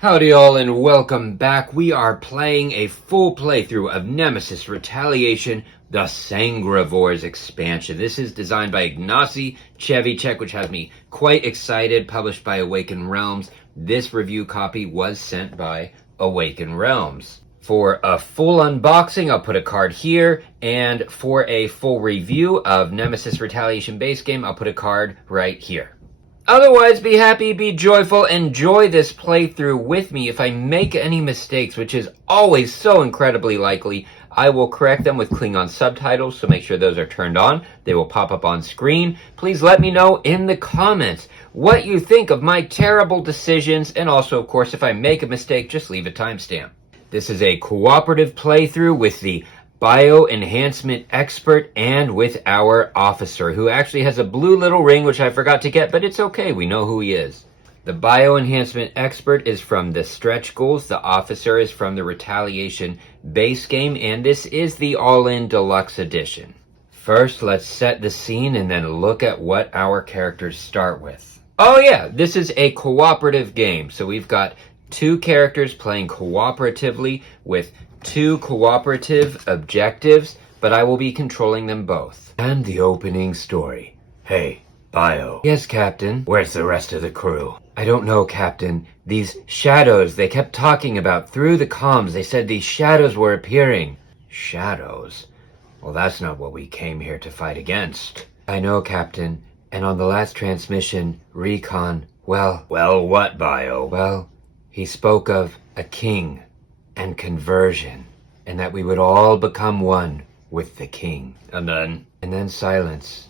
Howdy all and welcome back. We are playing a full playthrough of Nemesis Retaliation the Sangrevores expansion. This is designed by Ignacy Chevicek, which has me quite excited, published by Awaken Realms. This review copy was sent by Awaken Realms. For a full unboxing, I'll put a card here, and for a full review of Nemesis Retaliation base game, I'll put a card right here. Otherwise, be happy, be joyful, enjoy this playthrough with me. If I make any mistakes, which is always so incredibly likely, I will correct them with Klingon subtitles, so make sure those are turned on. They will pop up on screen. Please let me know in the comments what you think of my terrible decisions, and also, of course, if I make a mistake, just leave a timestamp. This is a cooperative playthrough with the Bio Enhancement Expert and with our officer, who actually has a blue little ring, which I forgot to get, but it's okay. We know who he is. The Bio Enhancement Expert is from the Stretch Goals. The officer is from the Retaliation base game, and this is the All-In Deluxe Edition. First, let's set the scene and then look at what our characters start with. Oh yeah, this is a cooperative game. So we've got two characters playing cooperatively with two cooperative objectives, but I will be controlling them both. And the opening story. Hey, Bio. Yes, Captain. Where's the rest of the crew? I don't know, Captain. These shadows they kept talking about through the comms. They said these shadows were appearing. Shadows? Well, that's not what we came here to fight against. I know, Captain. And on the last transmission, Recon, well, what, Bio? Well, he spoke of a king and conversion, and that we would all become one with the king. And then silence.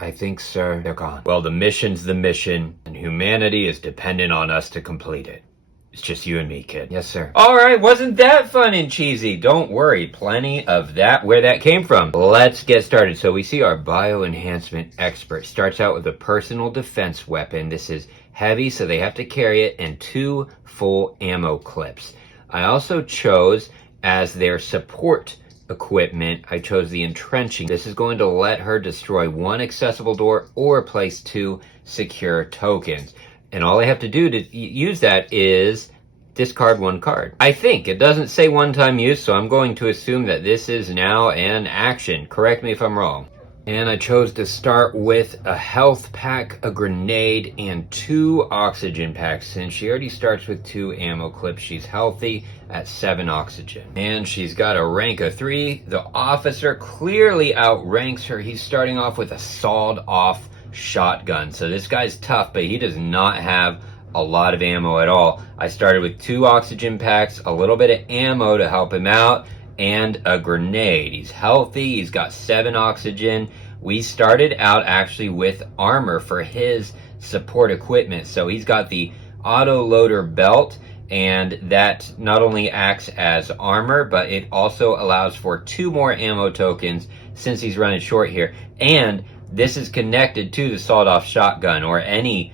I think, sir, they're gone. Well, the mission's the mission, and humanity is dependent on us to complete it. It's just you and me, kid. Yes, sir. All right, wasn't that fun and cheesy? Don't worry, plenty of that where that came from. Let's get started. So we see our Bio Enhancement Expert starts out with a personal defense weapon. This is heavy, so they have to carry it, and 2 full ammo clips. I also chose, as their support equipment, I chose the entrenching. This is going to let her destroy 1 accessible door or place 2 secure tokens. And all I have to do to use that is discard 1 card. I think. It doesn't say one-time use, so I'm going to assume that this is now an action. Correct me if I'm wrong. And I chose to start with a health pack, a grenade, and 2 oxygen packs. Since she already starts with 2 ammo clips, she's healthy at 7 oxygen. And she's got a rank of 3. The officer clearly outranks her. He's starting off with a sawed-off shotgun. So this guy's tough, but he does not have a lot of ammo at all. I started with 2 oxygen packs, a little bit of ammo to help him out, and a grenade. He's healthy, he's got 7 oxygen. We started out actually with armor for his support equipment. So he's got the auto loader belt, and that not only acts as armor, but it also allows for 2 more ammo tokens since he's running short here. And this is connected to the sawed-off shotgun or any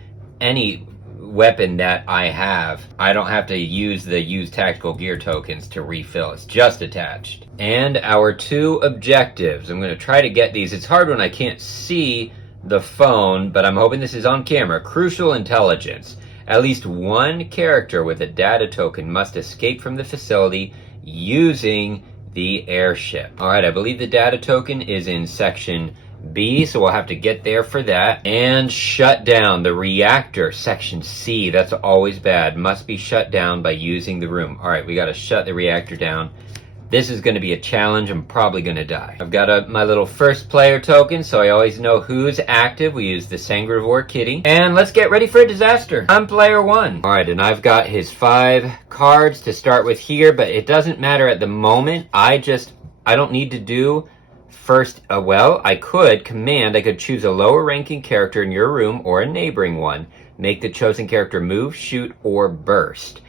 weapon that I have. I don't have to use the use tactical gear tokens to refill. It's just attached. And our 2 objectives. I'm going to try to get these. It's hard when I can't see the phone, but I'm hoping this is on camera. Crucial intelligence. At least 1 character with a data token must escape from the facility using the airship. Alright, I believe the data token is in section B, so we'll have to get there for that. And shut down the reactor, section C. That's always bad. Must be shut down by using the room. Alright, we gotta shut the reactor down. This is going to be a challenge. I'm probably going to die. I've got my little first player token, so I always know who's active. We use the Sangrevore kitty. And let's get ready for a disaster. I'm player 1. Alright, and I've got his 5 cards to start with here, but it doesn't matter at the moment. I don't need to do first, I could choose a lower ranking character in your room or a neighboring one. Make the chosen character move, shoot, or burst.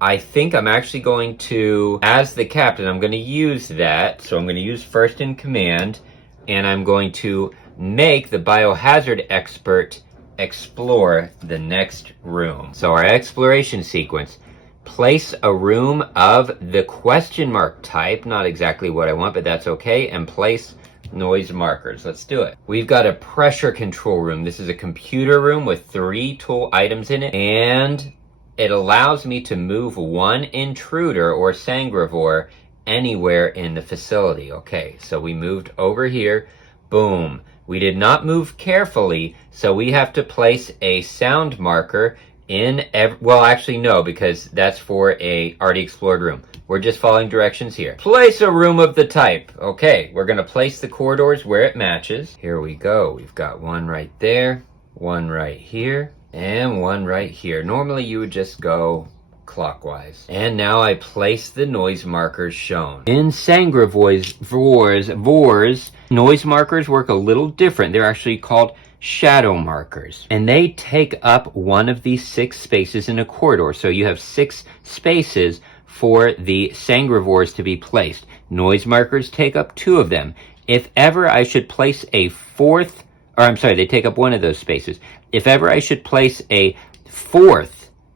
I think I'm actually going to, as the captain, I'm going to use that. So I'm going to use first in command, and I'm going to make the Biohazard expert explore the next room. So our exploration sequence. Place a room of the question mark type. Not exactly what I want, but that's okay. And place noise markers. Let's do it. We've got a pressure control room. This is a computer room with 3 tool items in it. And it allows me to move one intruder or sangrevore anywhere in the facility. Okay, so we moved over here. Boom. We did not move carefully, so we have to place a sound marker in well, actually no, because that's for a already explored room. We're just following directions here. Place a room of the type. Okay, we're gonna place the corridors where it matches. Here we go. We've got one right there, one right here, and one right here. Normally you would just go clockwise. And now I place the noise markers shown. In Sangrevores, noise markers work a little different. They're actually called shadow markers, and they take up one of these 6 spaces in a corridor. So you have 6 spaces for the sangrevores to be placed. Noise markers take up 2 of them. If ever I should place a 4th, or I'm sorry, they take up 1 of those spaces. If ever I should place a 4th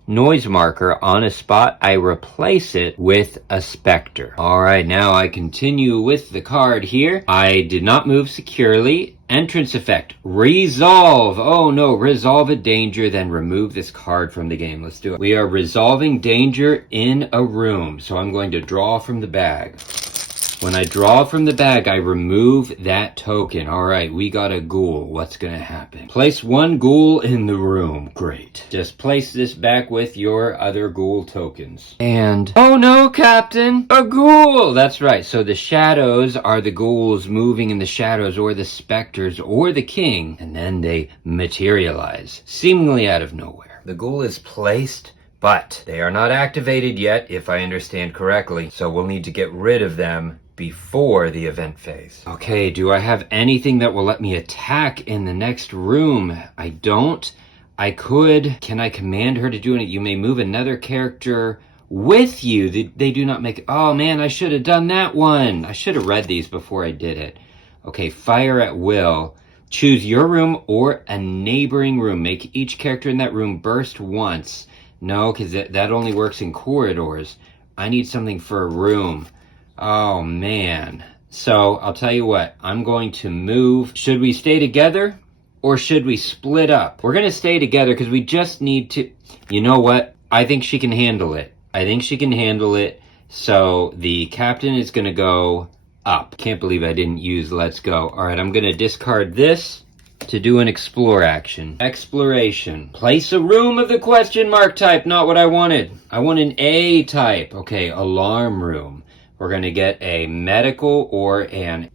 noise marker on a spot, I replace it with a Specter. Alright, now I continue with the card here. I did not move securely. Entrance effect. Resolve. Oh no, resolve a danger, then remove this card from the game. Let's do it. We are resolving danger in a room. So I'm going to draw from the bag. When I draw from the bag, I remove that token. All right, we got a ghoul. What's gonna happen? Place 1 ghoul in the room. Great. Just place this back with your other ghoul tokens. And, oh no, Captain, a ghoul! That's right, so the shadows are the ghouls moving in the shadows, or the specters, or the king, and then they materialize, seemingly out of nowhere. The ghoul is placed, but they are not activated yet, if I understand correctly, so we'll need to get rid of them before the event phase. Okay, do I have anything that will let me attack in the next room? I don't. I could. Can I command her to do it? You may move another character with you. They do not make... Oh man, I should have done that one. I should have read these before I did it. Okay, fire at will. Choose your room or a neighboring room. Make each character in that room burst once. No, because that only works in corridors. I need something for a room. Oh, man. So, I'll tell you what. I'm going to move. Should we stay together or should we split up? We're going to stay together because we just need to... You know what? I think she can handle it. I think she can handle it. So, the captain is going to go up. Can't believe I didn't use let's go. All right, I'm going to discard this to do an explore action. Exploration. Place a room of the question mark type. Not what I wanted. I want an A type. Okay, alarm room. We're going to get a medical or an,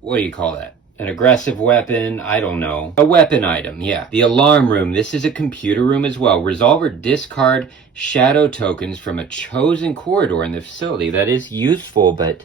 what do you call that? An aggressive weapon, I don't know. A weapon item, yeah. The alarm room, this is a computer room as well. Resolve or discard shadow tokens from a chosen corridor in the facility. That is useful, but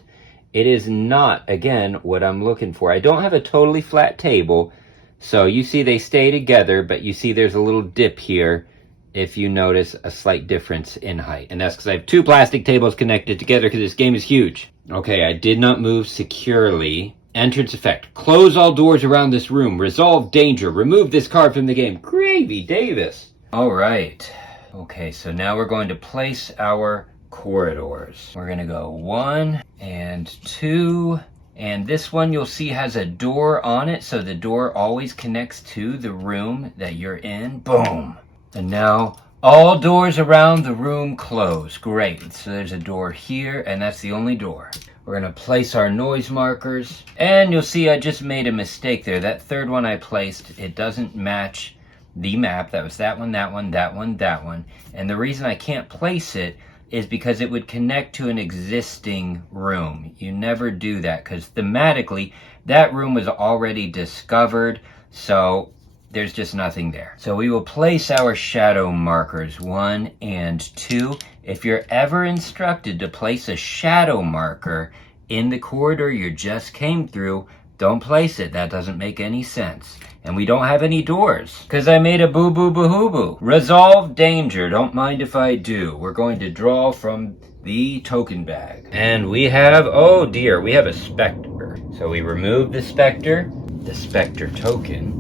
it is not, again, what I'm looking for. I don't have a totally flat table, so you see they stay together, but you see there's a little dip here. If you notice a slight difference in height. And that's because I have 2 plastic tables connected together because this game is huge. Okay, I did not move securely. Entrance effect. Close all doors around this room. Resolve danger. Remove this card from the game. Gravy Davis. All right. Okay, so now we're going to place our corridors. We're going to go 1 and 2. And this one you'll see has a door on it. So the door always connects to the room that you're in. Boom. And now all doors around the room close. Great. So there's a door here, and that's the only door. We're going to place our noise markers. And you'll see I just made a mistake there. That 3rd one I placed, it doesn't match the map. That was that one, that one, that one, that one. And the reason I can't place it is because it would connect to an existing room. You never do that because thematically, that room was already discovered. So there's just nothing there. So we will place our shadow markers 1 and 2. If you're ever instructed to place a shadow marker in the corridor you just came through, don't place it. That doesn't make any sense. And we don't have any doors because I made a boo-boo-boo-hoo-boo. Resolve danger. Don't mind if I do. We're going to draw from the token bag. And we have, oh dear, we have a Specter. So we remove the Specter token.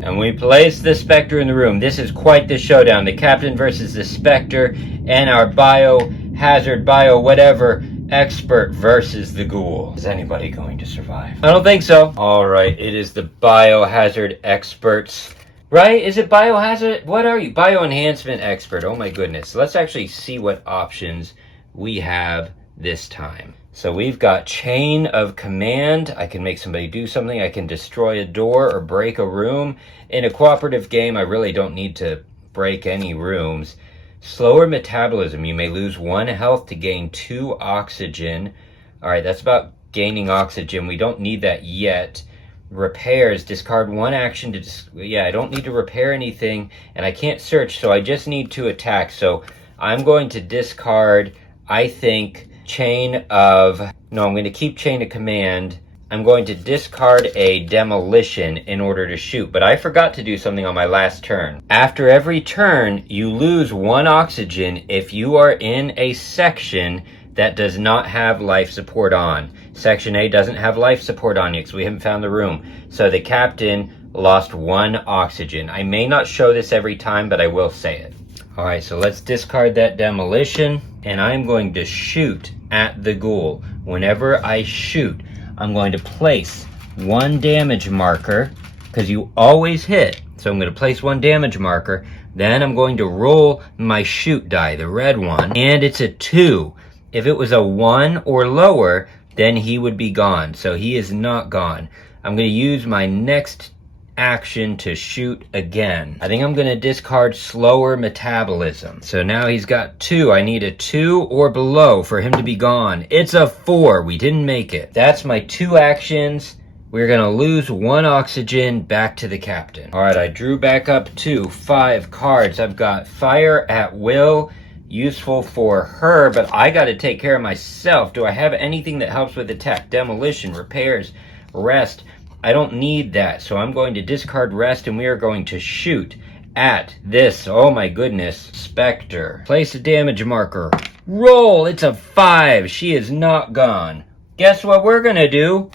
And we place the Specter in the room. This is quite the showdown. The captain versus the Specter and our Biohazard, whatever expert versus the Ghoul. Is anybody going to survive? I don't think so. All right, it is the Biohazard experts Right? Is it Biohazard? What are you? Bio Enhancement Expert. Oh my goodness. Let's actually see what options we have this time. So we've got Chain of Command. I can make somebody do something. I can destroy a door or break a room. In a cooperative game, I really don't need to break any rooms. Slower metabolism. You may lose 1 health to gain 2 oxygen. All right, that's about gaining oxygen. We don't need that yet. Repairs, discard 1 action to I don't need to repair anything, and I can't search, so I just need to attack. So I'm going to discard, I think, I'm going to keep Chain of Command. I'm going to discard a Demolition in order to shoot, but I forgot to do something on my last turn. After every turn, you lose 1 oxygen if you are in a section that does not have life support on. Section A doesn't have life support on yet because we haven't found the room. So the captain lost 1 oxygen. I may not show this every time, but I will say it. All right, so let's discard that Demolition, and I'm going to shoot at the Ghoul. Whenever I shoot, I'm going to place 1 damage marker, because you always hit. So I'm going to place 1 damage marker. Then I'm going to roll my shoot die, the red one, and it's a 2. If it was a 1 or lower, then he would be gone. So he is not gone. I'm going to use my next action to shoot again. I think I'm going to discard Slower Metabolism. So now he's got 2. I need a 2 or below for him to be gone. It's a 4. We didn't make it. That's my 2 actions. We're going to lose 1 oxygen back to the captain. All right, I drew back up 5 cards. I've got Fire at Will. Useful for her, but I got to take care of myself. Do I have anything that helps with attack? Demolition, repairs, rest. I don't need that, so I'm going to discard rest, and we are going to shoot at this. Oh my goodness, Specter. Place a damage marker. Roll. It's a 5. She is not gone. Guess what we're gonna do?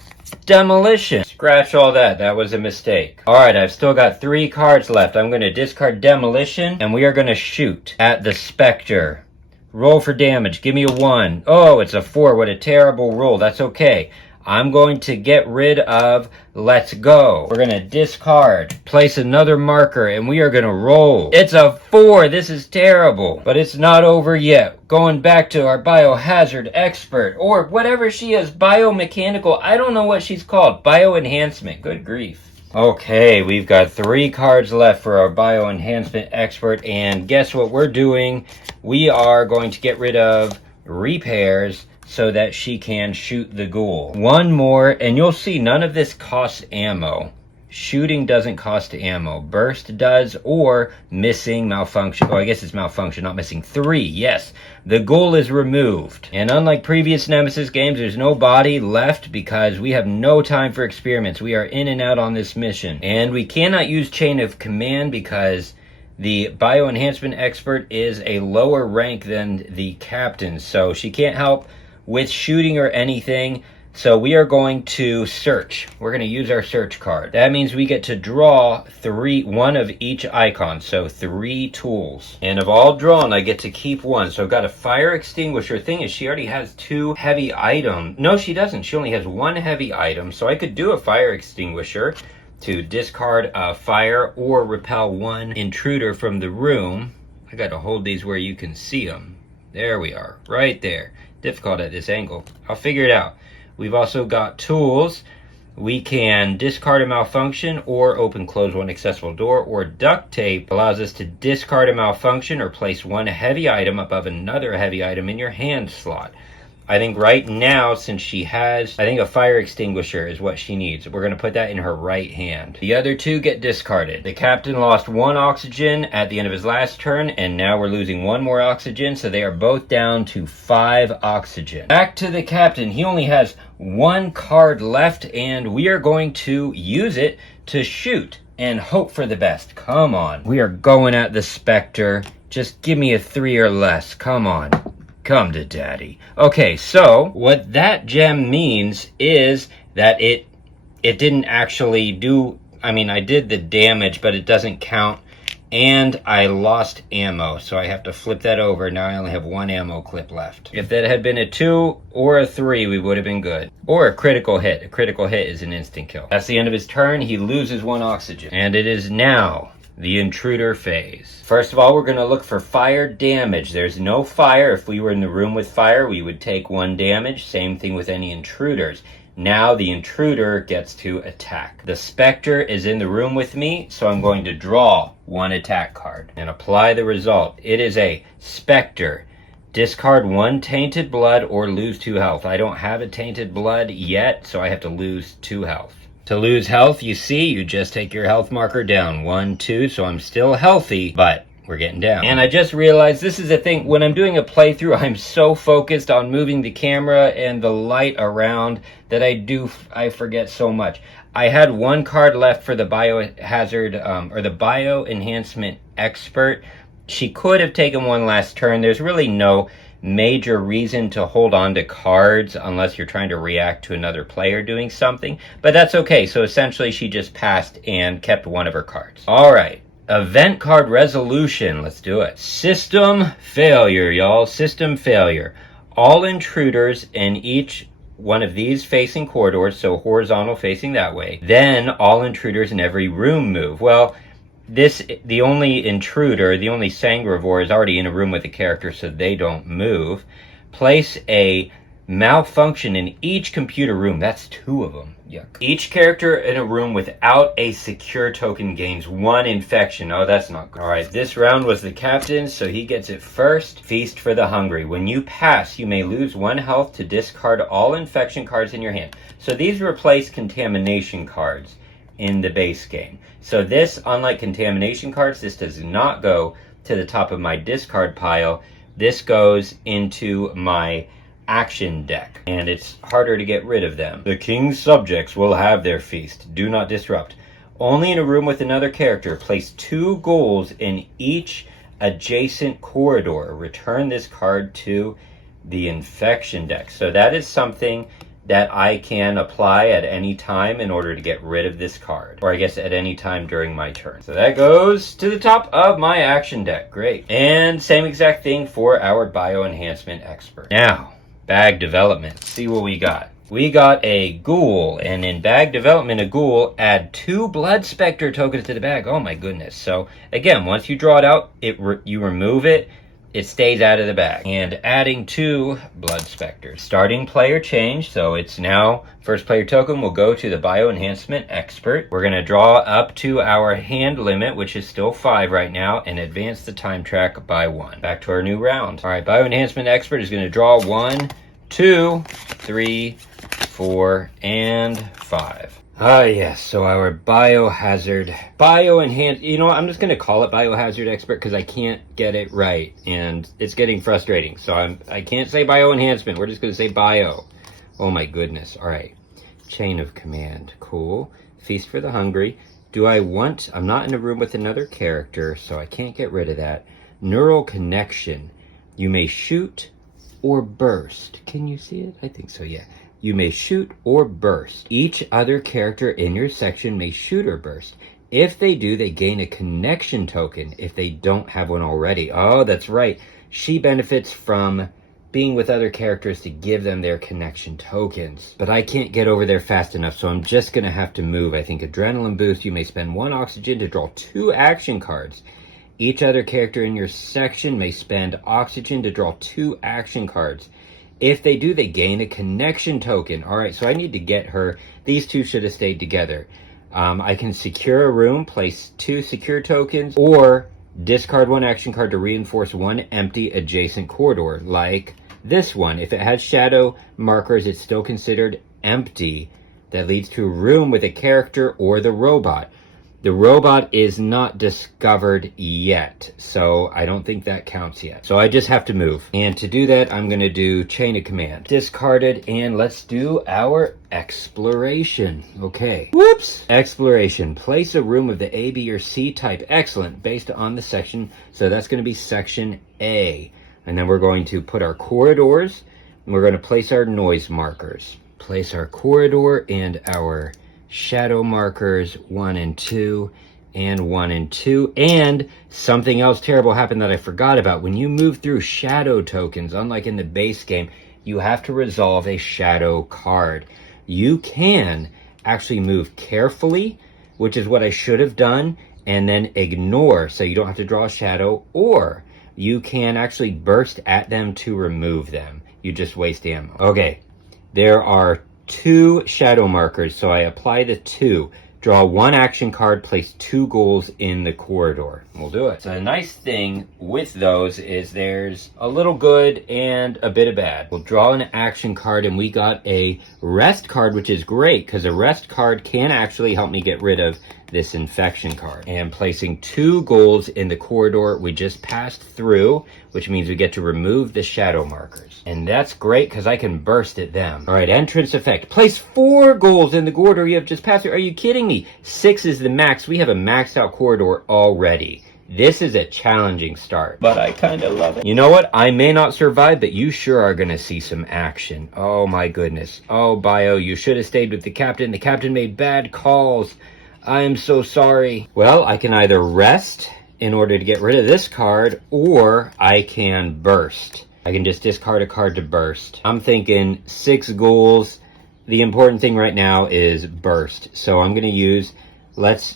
Demolition. Scratch all that. That was a mistake. Alright, I've still got 3 cards left. I'm going to discard Demolition, and we are going to shoot at the Specter. Roll for damage. Give me a 1. Oh, it's a 4. What a terrible roll. That's okay. I'm going to get rid of Let's Go. We're going to discard. Place another marker, and we are going to roll. It's a 4. This is terrible. But it's not over yet. Going back to our Biohazard expert, or whatever she is, biomechanical. I don't know what she's called. Bio Enhancement. Good grief. Okay, we've got 3 cards left for our Bio Enhancement expert, and guess what we're doing? We are going to get rid of repairs so that she can shoot the Ghoul. 1 more, and you'll see none of this costs ammo. Shooting doesn't cost ammo. Burst does, or missing, malfunction. Oh, I guess it's malfunction, not missing. 3, yes. The Ghoul is removed. And unlike previous Nemesis games, there's no body left because we have no time for experiments. We are in and out on this mission. And we cannot use Chain of Command because the Bio Enhancement Expert is a lower rank than the captain. So she can't help with shooting or anything. So we are going to search. We're going to use our search card. That means we get to draw 1 of each icon. So 3 tools. And of all drawn, I get to keep 1. So I've got a fire extinguisher. Thing is, she already has 2 heavy items. No, she doesn't. She only has 1 heavy item. So I could do a fire extinguisher to discard a fire or repel 1 intruder from the room. I got to hold these where you can see them. There we are. Right there. Difficult at this angle. I'll figure it out. We've also got tools. We can discard a malfunction or open close 1 accessible door, or duct tape allows us to discard a malfunction or place 1 heavy item above another heavy item in your hand slot. I think right now, since she has, I think a fire extinguisher is what she needs. We're going to put that in her right hand. The other 2 get discarded. The captain lost 1 oxygen at the end of his last turn, and now we're losing 1 more oxygen, so they are both down to 5 oxygen. Back to the captain. He only has 1 card left, and we are going to use it to shoot and hope for the best. Come on. We are going at the Specter. Just give me a 3 or less. Come on. Come to daddy. Okay, so what that gem means is that it didn't actually do, I mean, I did the damage, but it doesn't count, and I lost ammo, so I have to flip that over. Now I only have 1 ammo clip left. If that had been a 2 or a 3, we would have been good. Or a critical hit. A critical hit is an instant kill. That's the end of his turn. He loses 1 oxygen. And it is now the Intruder phase. First of all, we're going to look for fire damage. There's no fire. If we were in the room with fire, we would take 1 damage. Same thing with any intruders. Now the Intruder gets to attack. The Specter is in the room with me, so I'm going to draw 1 attack card and apply the result. It is a Specter. Discard 1 Tainted Blood or lose 2 health. I don't have a Tainted Blood yet, so I have to lose 2 health. To lose health, you see, you just take your health marker down. 1, 2, so I'm still healthy, but we're getting down. And I just realized this is a thing. When I'm doing a playthrough, I'm so focused on moving the camera and the light around that I forget so much. I had 1 card left for the Biohazard, or the Bio Enhancement Expert. She could have taken 1 last turn. There's really no major reason to hold on to cards unless you're trying to react to another player doing something. But that's okay. So essentially, she just passed and kept 1 of her cards. All right. Event card resolution. Let's do it. System failure, y'all. System failure. All intruders in each one of these facing corridors, so horizontal facing that way. Then all intruders in every room move. Well, the only intruder, the only Sangrevore is already in a room with a character, so they don't move. Place a malfunction in each computer room. That's 2 of them. Yuck. Each character in a room without a secure token gains 1 infection. Oh, that's not good. All right, this round was the captain, so he gets it first. Feast for the hungry. When you pass, you may lose 1 health to discard all infection cards in your hand. So these replace contamination cards in the base game. So this, unlike contamination cards, this does not go to the top of my discard pile. This goes into my action deck, and it's harder to get rid of them. The king's subjects will have their feast. Do not disrupt. Only in a room with another character. Place 2 ghouls in each adjacent corridor. Return this card to the infection deck. So that is something that I can apply at any time in order to get rid of this card. Or I guess at any time during my turn. So that goes to the top of my action deck. Great. And same exact thing for our Bio Enhancement Expert. Now, bag development. Let's see what we got. We got a Ghoul, and in bag development, a Ghoul, add 2 Blood Specter tokens to the bag. Oh my goodness. So again, once you draw it out, you remove it, it stays out of the bag. And adding 2 Blood Specters. Starting player change, so it's now first player token will go to the Bio Enhancement Expert. We're going to draw up to our hand limit, which is still 5 right now, and advance the time track by 1. Back to our new round. All right, Bio Enhancement Expert is going to draw 1, 2, 3, 4, and 5. Yes, so our Biohazard, you know what, I'm just going to call it Biohazard Expert because I can't get it right, and it's getting frustrating. So I can't say Bio Enhancement, we're just going to say Bio. Oh my goodness, all right. Chain of command, cool. Feast for the hungry. I'm not in a room with another character, so I can't get rid of that. Neural connection. You may shoot or burst. Can you see it? I think so, yeah. You may shoot or burst. Each other character in your section may shoot or burst. If they do, they gain a connection token if they don't have one already. Oh, that's right. She benefits from being with other characters to give them their connection tokens. But I can't get over there fast enough, so I'm just going to have to move. I think adrenaline boost. You may spend 1 oxygen to draw 2 action cards. Each other character in your section may spend oxygen to draw 2 action cards. If they do, they gain a connection token. All right, so I need to get her. These 2 should have stayed together. I can secure a room, place 2 secure tokens, or discard 1 action card to reinforce 1 empty adjacent corridor, like this one. If it has shadow markers, it's still considered empty. That leads to a room with a character or the robot. The robot is not discovered yet, so I don't think that counts yet. So I just have to move. And to do that, I'm going to do chain of command. Discarded, and let's do our exploration. Okay. Whoops! Exploration. Place a room of the A, B, or C type. Excellent. Based on the section. So that's going to be section A. And then we're going to put our corridors, and we're going to place our noise markers. Place our corridor and our shadow markers 1 and 2 and 1 and 2. And something else terrible happened that I forgot about. When you move through shadow tokens, unlike in the base game, you have to resolve a shadow card. You can actually move carefully, which is what I should have done, and then ignore, so you don't have to draw a shadow, or you can actually burst at them to remove them. You just waste ammo. Okay, there are 2 shadow markers, so I apply the 2. Draw 1 action card, place 2 ghouls in the corridor. We'll do it. So the nice thing with those is there's a little good and a bit of bad. We'll draw an action card, and we got a rest card, which is great because a rest card can actually help me get rid of this infection card. And placing 2 ghouls in the corridor we just passed through, which means we get to remove the shadow markers. And that's great because I can burst at them. All right, entrance effect. Place 4 ghouls in the corridor you have just passed through. Are you kidding me? 6 is the max. We have a maxed out corridor already. This is a challenging start, but I kind of love it. You know what? I may not survive, but you sure are going to see some action. Oh my goodness. Oh, Bio, you should have stayed with the captain. The captain made bad calls. I am so sorry. Well, I can either rest in order to get rid of this card, or I can burst. I can just discard a card to burst. I'm thinking 6 ghouls. The important thing right now is burst. So I'm going to use,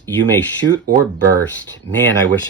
you may shoot or burst. Man, I wish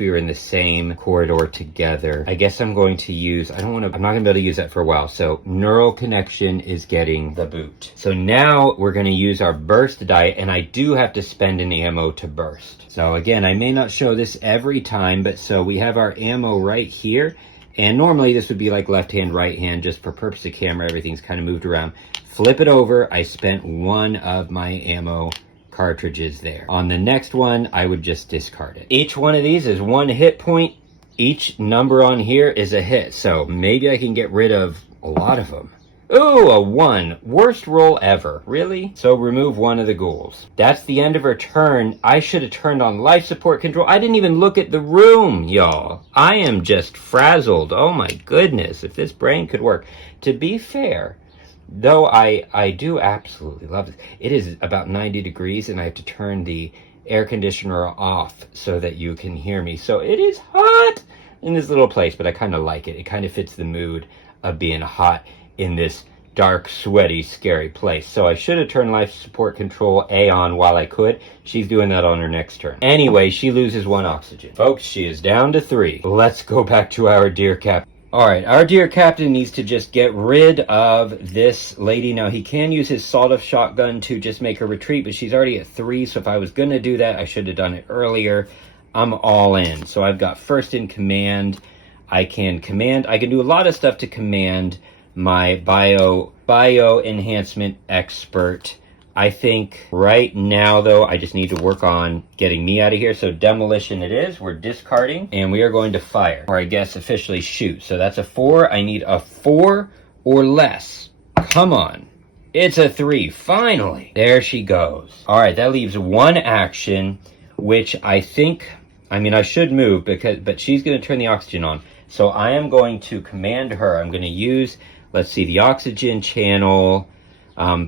we were in the same corridor together. I guess I'm going to use, I'm not going to be able to use that for a while. So neural connection is getting the boot. So now we're going to use our burst die, and I do have to spend an ammo to burst. So again, I may not show this every time, but so we have our ammo right here. And normally this would be like left hand, right hand, just for purpose of camera, everything's kind of moved around. Flip it over, I spent 1 of my ammo cartridges there. On the next one, I would just discard it. Each one of these is 1 hit point. Each number on here is a hit, so maybe I can get rid of a lot of them. Ooh, a 1. Worst roll ever. Really? So remove 1 of the ghouls. That's the end of her turn. I should have turned on life support control. I didn't even look at the room, y'all. I am just frazzled. Oh my goodness, if this brain could work. To be fair, though I do absolutely love it. It is about 90 degrees, and I have to turn the air conditioner off so that you can hear me. So it is hot in this little place, but I kind of like it. It kind of fits the mood of being hot in this dark, sweaty, scary place. So I should have turned life support control A on while I could. She's doing that on her next turn. Anyway, she loses 1 oxygen. Folks, she is down to 3. Let's go back to our dear captain. All right, our dear captain needs to just get rid of this lady. Now, he can use his sawed-off shotgun to just make her retreat, but she's already at 3, so if I was going to do that, I should have done it earlier. I'm all in. So I've got first in command. I can do a lot of stuff to command my Bio Enhancement Expert. I think right now, though, I just need to work on getting me out of here. So demolition it is. We're discarding, and we are going to fire, or I guess officially shoot. So that's a 4. I need a 4 or less. Come on. It's a 3. Finally. There she goes. All right, that leaves 1 action, which I think, I should move, but she's going to turn the oxygen on. So I am going to command her. I'm going to use, let's see, the oxygen channel.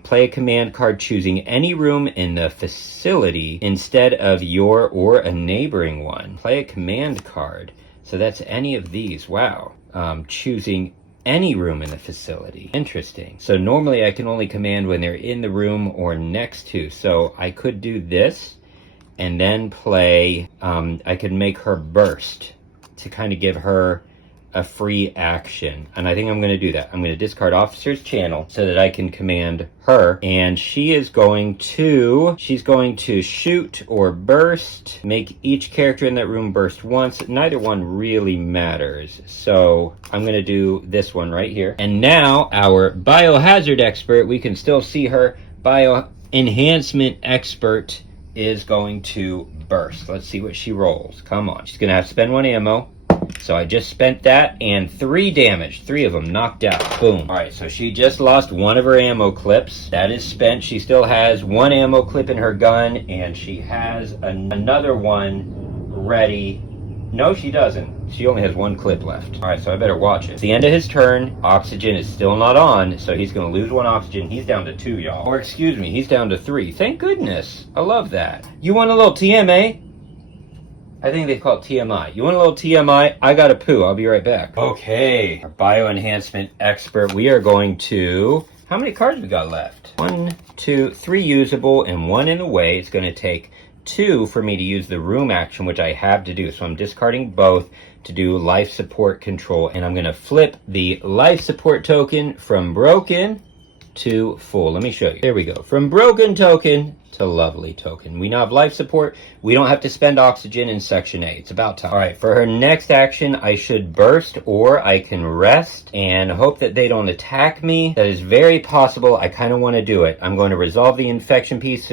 Play a command card choosing any room in the facility instead of your or a neighboring one. Play a command card. So that's any of these. Wow. Choosing any room in the facility. Interesting. So normally I can only command when they're in the room or next to. So I could do this and then play, I could make her burst to kind of give her a free action, and I think I'm going to do that. I'm going to discard officer's channel so that I can command her, and she's going to shoot or burst, make each character in that room burst once. Neither one really matters, so I'm going to do this one right here. And now our Biohazard expert, we can still see her. Bio Enhancement Expert is going to burst. Let's see what she rolls. Come on. She's going to have to spend 1 ammo. So I just spent that, and 3 damage. 3 of them knocked out. Boom. All right, so she just lost 1 of her ammo clips. That is spent. She still has 1 ammo clip in her gun, and she has another one ready. No, she doesn't. She only has 1 clip left. All right, so I better watch it. It's the end of his turn. Oxygen is still not on, so he's going to lose 1 oxygen. He's down to 2, y'all. Or excuse me, he's down to 3. Thank goodness. I love that. You want a little TMA? I think they call it TMI. You want a little TMI? I got a poo. I'll be right back. Okay, our Bio Enhancement Expert. We are going to... How many cards we got left? 1, 2, 3 usable and 1 in the way. It's going to take 2 for me to use the room action, which I have to do. So I'm discarding both to do life support control, and I'm going to flip the life support token from broken to full. Let me show you. There we go. From broken token to lovely token. We now have life support. We don't have to spend oxygen in section A. It's about time. All right, for her next action, I should burst, or I can rest and hope that they don't attack me. That is very possible. I kind of want to do it. I'm going to resolve the infection piece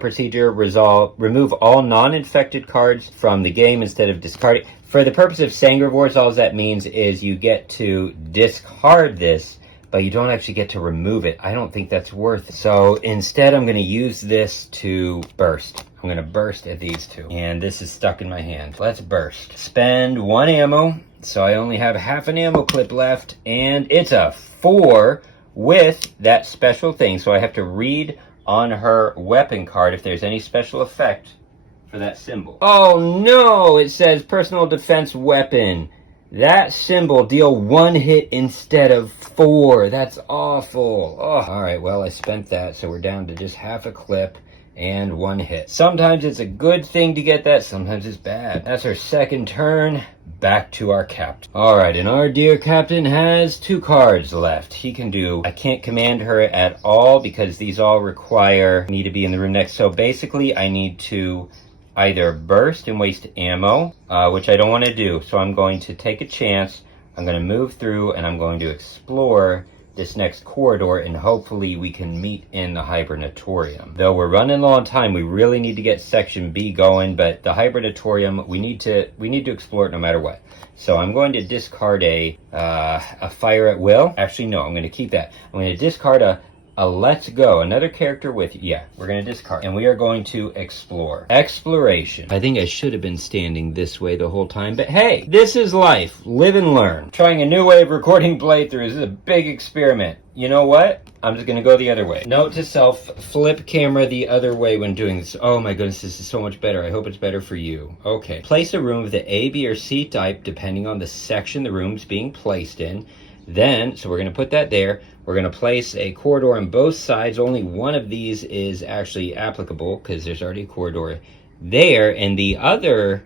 procedure, remove all non-infected cards from the game instead of discarding. For the purpose of Sangrevores, all that means is you get to discard this, but you don't actually get to remove it. I don't think that's worth it. So instead, I'm going to use this to burst. I'm going to burst at these two. And this is stuck in my hand. Let's burst. Spend 1 ammo. So I only have half an ammo clip left. And it's a 4 with that special thing. So I have to read on her weapon card if there's any special effect for that symbol. Oh no! It says personal defense weapon. That symbol, deal 1 hit instead of 4. That's awful. Oh. Alright, well, I spent that, so we're down to just half a clip and 1 hit. Sometimes it's a good thing to get that, sometimes it's bad. That's our second turn. Back to our captain. Alright, and our dear captain has 2 cards left. He can do... I can't command her at all because these all require me to be in the room next. So basically, I need to either burst and waste ammo, which I don't want to do. So I'm going to take a chance. I'm going to move through and I'm going to explore this next corridor, and hopefully we can meet in the hibernatorium. Though we're running low on time, we really need to get section B going, but the hibernatorium, we need to explore it no matter what. So I'm going to discard a fire at will. Actually, no, I'm going to keep that. I'm going to discard a let's go. Another character with, yeah, we're going to discard. And we are going to explore. Exploration. I think I should have been standing this way the whole time, but hey, this is life. Live and learn. Trying a new way of recording playthroughs. This is a big experiment. You know what? I'm just going to go the other way. Note to self, flip camera the other way when doing this. Oh my goodness, this is so much better. I hope it's better for you. Okay. Place a room of the A, B, or C type depending on the section the room's being placed in. Then, so we're going to put that there. We're going to place a corridor on both sides. Only one of these is actually applicable because there's already a corridor there. And the other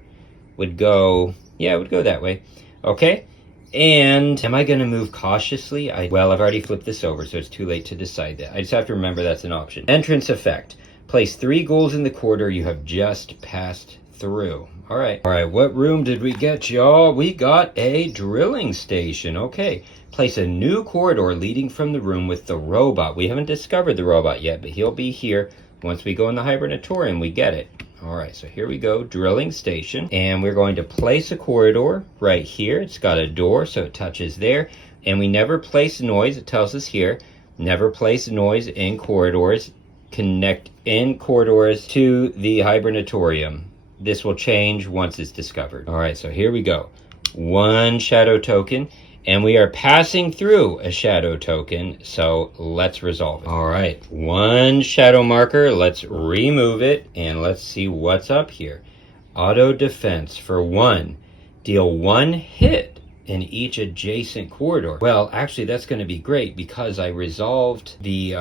would go, yeah, it would go that way. Okay. And am I going to move cautiously? Well, I've already flipped this over, so it's too late to decide that. I just have to remember that's an option. Entrance effect. Place 3 ghouls in the corridor you have just passed through. All right, what room did we get, y'all? We got a drilling station. Okay. Place a new corridor leading from the room with the robot. We haven't discovered the robot yet, but he'll be here. Once we go in the hibernatorium, we get it. All right, so here we go, drilling station. And we're going to place a corridor right here. It's got a door, so it touches there. And we never place noise. It tells us here, never place noise in corridors. Connect in corridors to the hibernatorium. This will change once it's discovered. All right, so here we go. 1 shadow token. And we are passing through a shadow token, so let's resolve it. All right, 1 shadow marker. Let's remove it, and let's see what's up here. Auto defense for 1. Deal 1 hit in each adjacent corridor. Well, actually, that's going to be great because I resolved the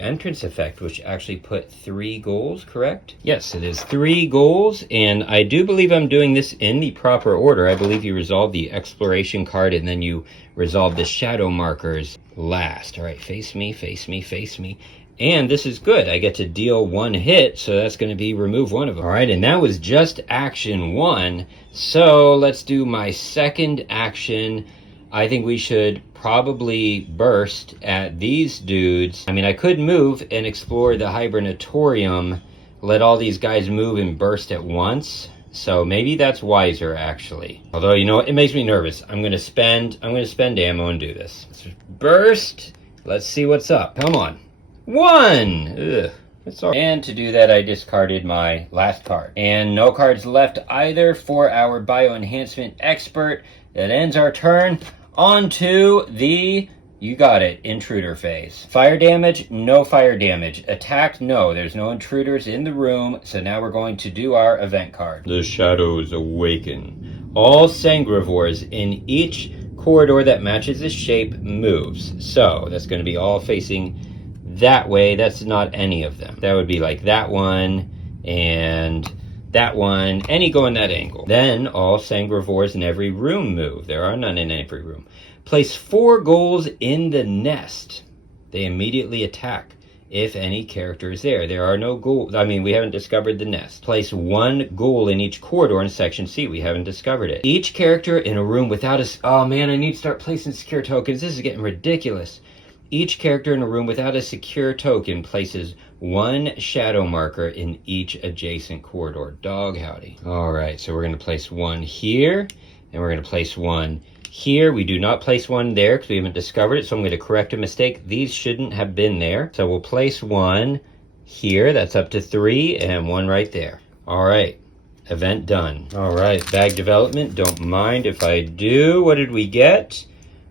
entrance effect, which actually put 3 ghouls, correct? Yes, it is 3 ghouls, and I do believe I'm doing this in the proper order. I believe you resolve the exploration card, and then you resolve the shadow markers last. All right, face me, face me, face me. And this is good. I get to deal 1 hit, so that's going to be remove 1 of them. All right, and that was just action 1. So let's do my second action. I think we should probably burst at these dudes. I mean, I could move and explore the hibernatorium, let all these guys move and burst at once. So maybe that's wiser, actually. Although, you know what? It makes me nervous. I'm going to spend ammo and do this. Let's burst. Let's see what's up. Come on. 1! Ugh. That's all right. And to do that, I discarded my last card. And no cards left either for our Bio Enhancement Expert. That ends our turn. On to the, you got it, Intruder phase. Fire damage, no fire damage. Attack, no. There's no intruders in the room. So now we're going to do our event card. The shadows awaken. All Sangrevores in each corridor that matches the shape moves. So that's going to be all facing that way. That's not any of them. That would be like that one, and that one, any go in that angle. Then all Sangrevores in every room move. There are none in every room. Place 4 ghouls in the nest. They immediately attack if any character is there. There are no ghouls. I mean, we haven't discovered the nest. Place 1 ghoul in each corridor in section C. We haven't discovered it. Each character in a room without a... Oh man, I need to start placing secure tokens. This is getting ridiculous. Each character in a room without a secure token places 1 shadow marker in each adjacent corridor. Dog howdy. All right, so we're going to place 1 here, and we're going to place 1 here. We do not place 1 there because we haven't discovered it, so I'm going to correct a mistake. These shouldn't have been there. So we'll place 1 here. That's up to 3, and 1 right there. All right, event done. All right, bag development. Don't mind if I do. What did we get?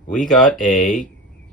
We got a...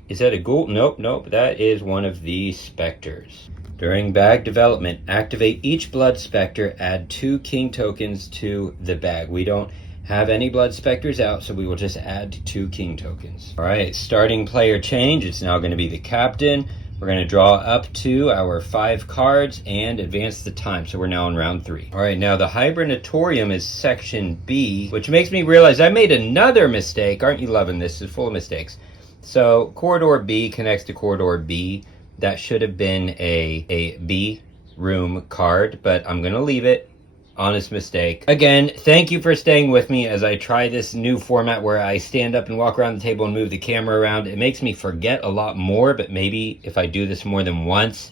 Is that a Ghoul? Nope. That is one of the Specters. During bag development, activate each blood Specter. Add 2 king tokens to the bag. We don't have any blood Specters out, so we will just add 2 king tokens. All right, starting player change. It's now going to be the captain. We're going to draw up to our 5 cards and advance the time. So we're now in round 3. All right, now the Hibernatorium is section B, which makes me realize I made another mistake. Aren't you loving this? It's full of mistakes. So corridor B connects to corridor B. That should have been a B room card, but I'm going to leave it. Honest mistake. Again, thank you for staying with me as I try this new format where I stand up and walk around the table and move the camera around. It makes me forget a lot more, but maybe if I do this more than once,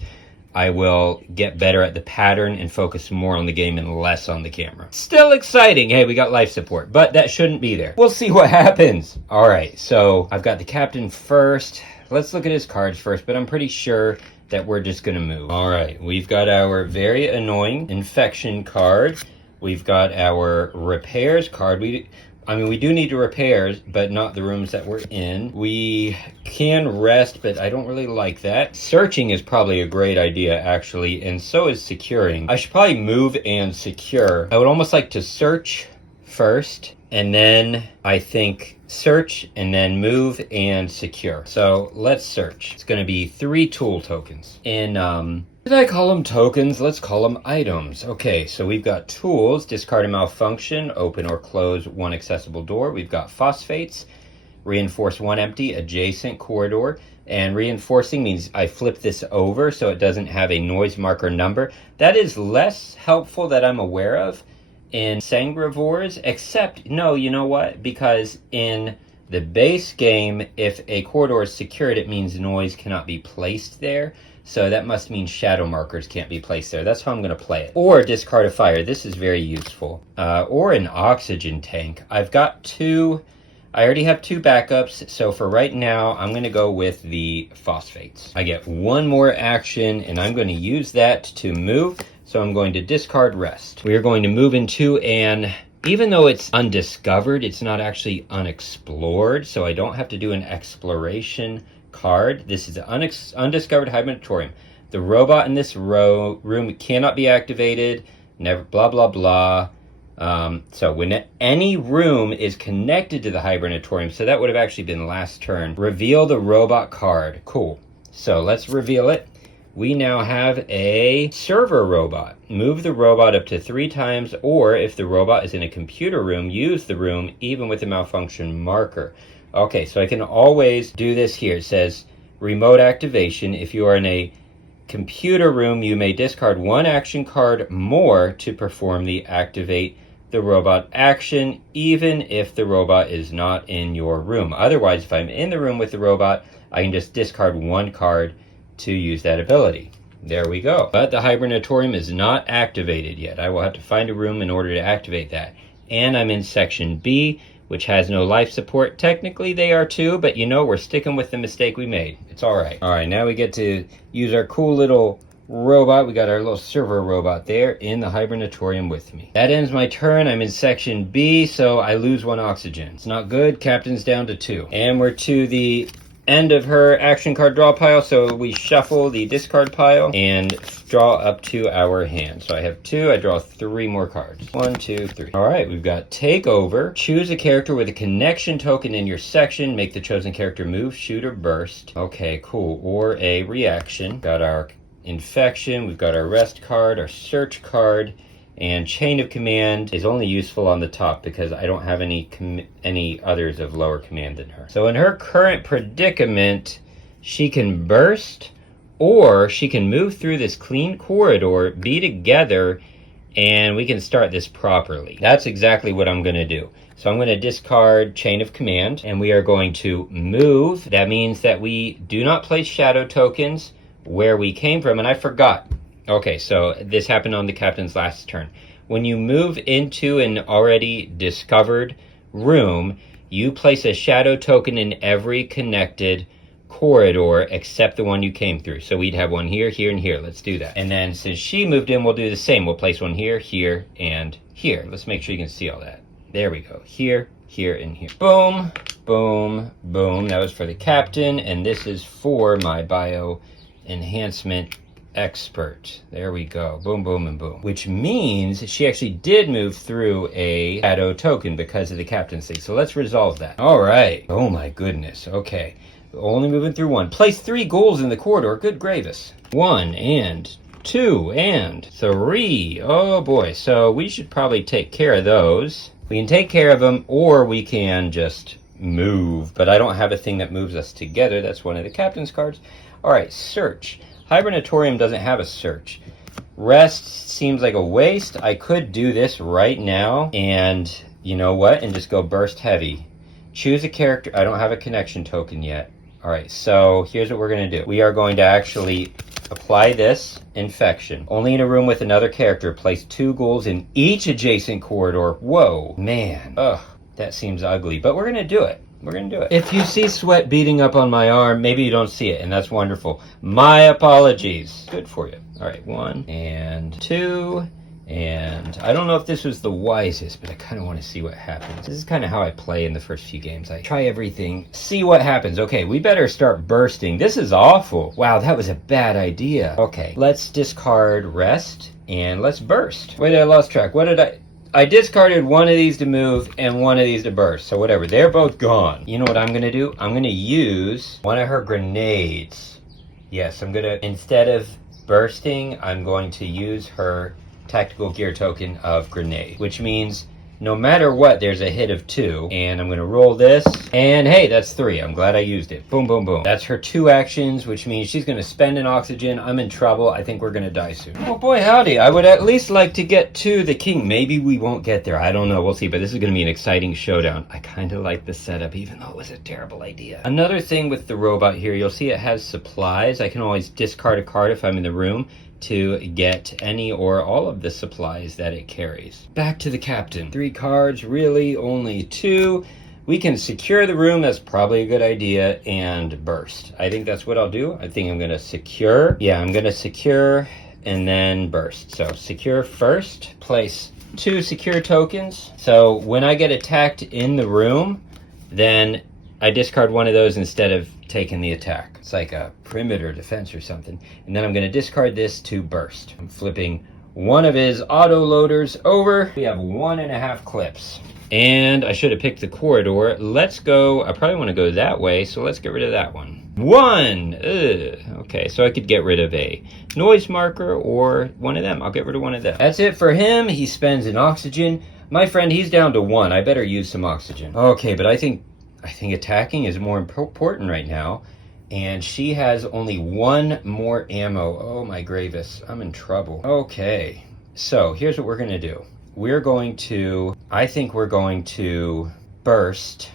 I will get better at the pattern and focus more on the game and less on the camera. Still exciting. Hey, we got life support, but that shouldn't be there. We'll see what happens. All right, so I've got the captain first. Let's look at his cards first, but I'm pretty sure that we're just gonna move. All right, we've got our very annoying infection card. We've got our repairs card. We do need to repair, but not the rooms that we're in. We can rest, but I don't really like that. Searching is probably a great idea, actually, and so is securing. I should probably move and secure. I would almost like to search first, and then I think search, and then move and secure. So let's search. It's going to be 3 tool tokens. Did I call them tokens? Let's call them items. Okay, so we've got tools, discard a malfunction, open or close 1 accessible door. We've got phosphates, reinforce 1 empty adjacent corridor. And reinforcing means I flip this over so it doesn't have a noise marker number. That is less helpful that I'm aware of in Sangrevores, except, no, you know what? Because in the base game, if a corridor is secured, it means noise cannot be placed there. So that must mean shadow markers can't be placed there. That's how I'm going to play it. Or discard a fire. This is very useful. Or an oxygen tank. I've got 2. I already have 2 backups. So for right now, I'm going to go with the phosphates. I get 1 more action, and I'm going to use that to move. So I'm going to discard rest. We are going to move into an... Even though it's undiscovered, it's not actually unexplored. So I don't have to do an exploration card. This is an undiscovered Hibernatorium. The robot in this room cannot be activated. Never, blah, blah, blah. So when any room is connected to the Hibernatorium, so that would have actually been last turn, reveal the robot card. Cool. So let's reveal it. We now have a server robot. Move the robot up to 3 times, or if the robot is in a computer room, use the room even with a malfunction marker. Okay, so I can always do this here. It says remote activation. If you are in a computer room, you may discard 1 action card more to perform the activate the robot action, even if the robot is not in your room. Otherwise, if I'm in the room with the robot, I can just discard 1 card to use that ability. There we go. But the Hibernatorium is not activated yet. I will have to find a room in order to activate that. And I'm in section B, which has no life support. Technically they are too, but you know, we're sticking with the mistake we made. It's all right. All right, now we get to use our cool little robot. We got our little server robot there in the Hibernatorium with me. That ends my turn. I'm in section B, so I lose 1 oxygen. It's not good. Captain's down to 2. And we're to the end of her action card draw pile, so we shuffle the discard pile and draw up to our hand. So I have 2, I draw 3 more cards. 1, 2, 3. All right, we've got take over. Choose a character with a connection token in your section. Make the chosen character move, shoot, or burst. Okay, cool. Or a reaction. Got our Infection. We've got our rest card, our search card, and Chain of Command is only useful on the top because I don't have any others of lower command than her. So in her current predicament, she can burst, or she can move through this clean corridor, be together, and we can start this properly. That's exactly what I'm going to do. So I'm going to discard Chain of Command, and we are going to move. That means that we do not place shadow tokens where we came from, and I forgot. Okay, so this happened on the captain's last turn. When you move into an already discovered room, you place a shadow token in every connected corridor except the one you came through. So we'd have one here, here, and here. Let's do that. And then since she moved in, we'll do the same. We'll place one here, here, and here. Let's make sure you can see all that. There we go. Here, here, and here. Boom, boom, boom. That was for the captain, and this is for my Bio Enhancement Expert. There we go. Boom, boom, and boom. Which means she actually did move through a shadow token because of the captain's thing. So let's resolve that. All right. Oh my goodness. Okay. Only moving through one. Place 3 ghouls in the corridor. Good gravis. 1 and 2 and 3. Oh boy. So we should probably take care of those. We can take care of them, or we can just move. But I don't have a thing that moves us together. That's one of the captain's cards. All right. Search. Hibernatorium doesn't have a search. Rest seems like a waste. I could do this right now, and you know what? And just go burst heavy. Choose a character. I don't have a connection token yet. All right, so here's what we're going to do. We are going to actually apply this infection. Only in a room with another character. Place 2 ghouls in each adjacent corridor. Whoa, man. Ugh, that seems ugly, but we're going to do it. We're going to do it. If you see sweat beating up on my arm, maybe you don't see it, and that's wonderful. My apologies. Good for you. All right, 1 and 2. And I don't know if this was the wisest, but I kind of want to see what happens. This is kind of how I play in the first few games. I try everything, see what happens. Okay, we better start bursting. This is awful. Wow, that was a bad idea. Okay, let's discard rest, and let's burst. Wait, I lost track. What did I discarded one of these to move and one of these to burst. So whatever, they're both gone. You know what I'm going to do? I'm going to use one of her grenades. Yes, I'm going to, instead of bursting, I'm going to use her tactical gear token of grenade, which means no matter what, there's a hit of 2. And I'm going to roll this, and hey, that's 3. I'm glad I used it. Boom, boom, boom. That's her 2 actions, which means she's going to spend an oxygen. I'm in trouble. I think we're going to die soon. Oh boy, howdy. I would at least like to get to the king. Maybe we won't get there. I don't know. We'll see. But this is going to be an exciting showdown. I kind of like the setup, even though it was a terrible idea. Another thing with the robot here, you'll see it has supplies. I can always discard a card if I'm in the room to get any or all of the supplies that it carries. Back to the captain. 3 cards, really only 2. We can secure the room, that's probably a good idea, and burst. I think that's what I'll do. I think I'm gonna secure. Yeah, I'm gonna secure and then burst. So secure first, place 2 secure tokens. So when I get attacked in the room, then I discard one of those instead of taking the attack. It's like a perimeter defense or something. And then I'm going to discard this to burst. I'm flipping one of his auto loaders over. We have 1.5 clips. And I should have picked the corridor. Let's go. I probably want to go that way, so let's get rid of that one. 1! Ugh. Okay, so I could get rid of a noise marker or one of them. I'll get rid of one of them. That's it for him. He spends an oxygen. My friend, he's down to 1. I better use some oxygen. Okay, but I think attacking is more important right now, and she has only 1 more ammo. Oh my gravis, I'm in trouble. Okay, so here's what we're gonna do. I think we're going to burst.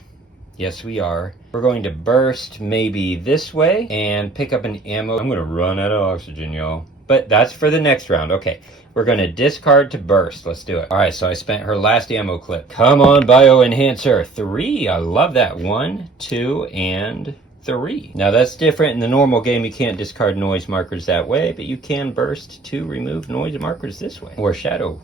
Yes, we are. We're going to burst maybe this way and pick up an ammo. I'm gonna run out of oxygen, y'all. But that's for the next round. Okay, we're going to discard to burst. Let's do it. All right, so I spent her last ammo clip. Come on, Bio Enhancer. 3. I love that. 1, 2, and 3. Now, that's different. In the normal game, you can't discard noise markers that way, but you can burst to remove noise markers this way. Or shadow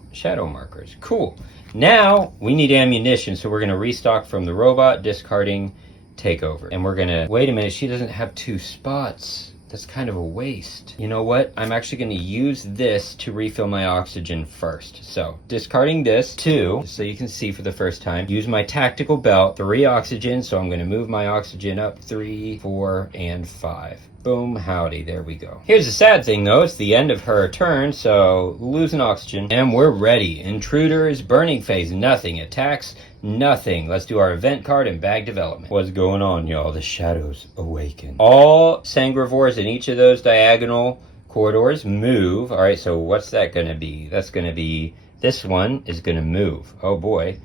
markers. Cool. Now, we need ammunition, so we're going to restock from the robot, discarding takeover. And we're going to... Wait a minute, she doesn't have 2 spots. That's kind of a waste. You know what? I'm actually going to use this to refill my oxygen first. So, discarding this, 2, so you can see for the first time. Use my tactical belt, 3 oxygen, so I'm going to move my oxygen up, 3, 4, and 5. Boom, howdy, there we go. Here's the sad thing though, it's the end of her turn, so losing oxygen. And we're ready. Intruders, burning phase, nothing. Attacks, nothing. Let's do our event card and bag development. What's going on, y'all? The shadows awaken. All Sangrevores in each of those diagonal corridors move. All right, so what's that going to be? That's going to be, this one is going to move. Oh boy.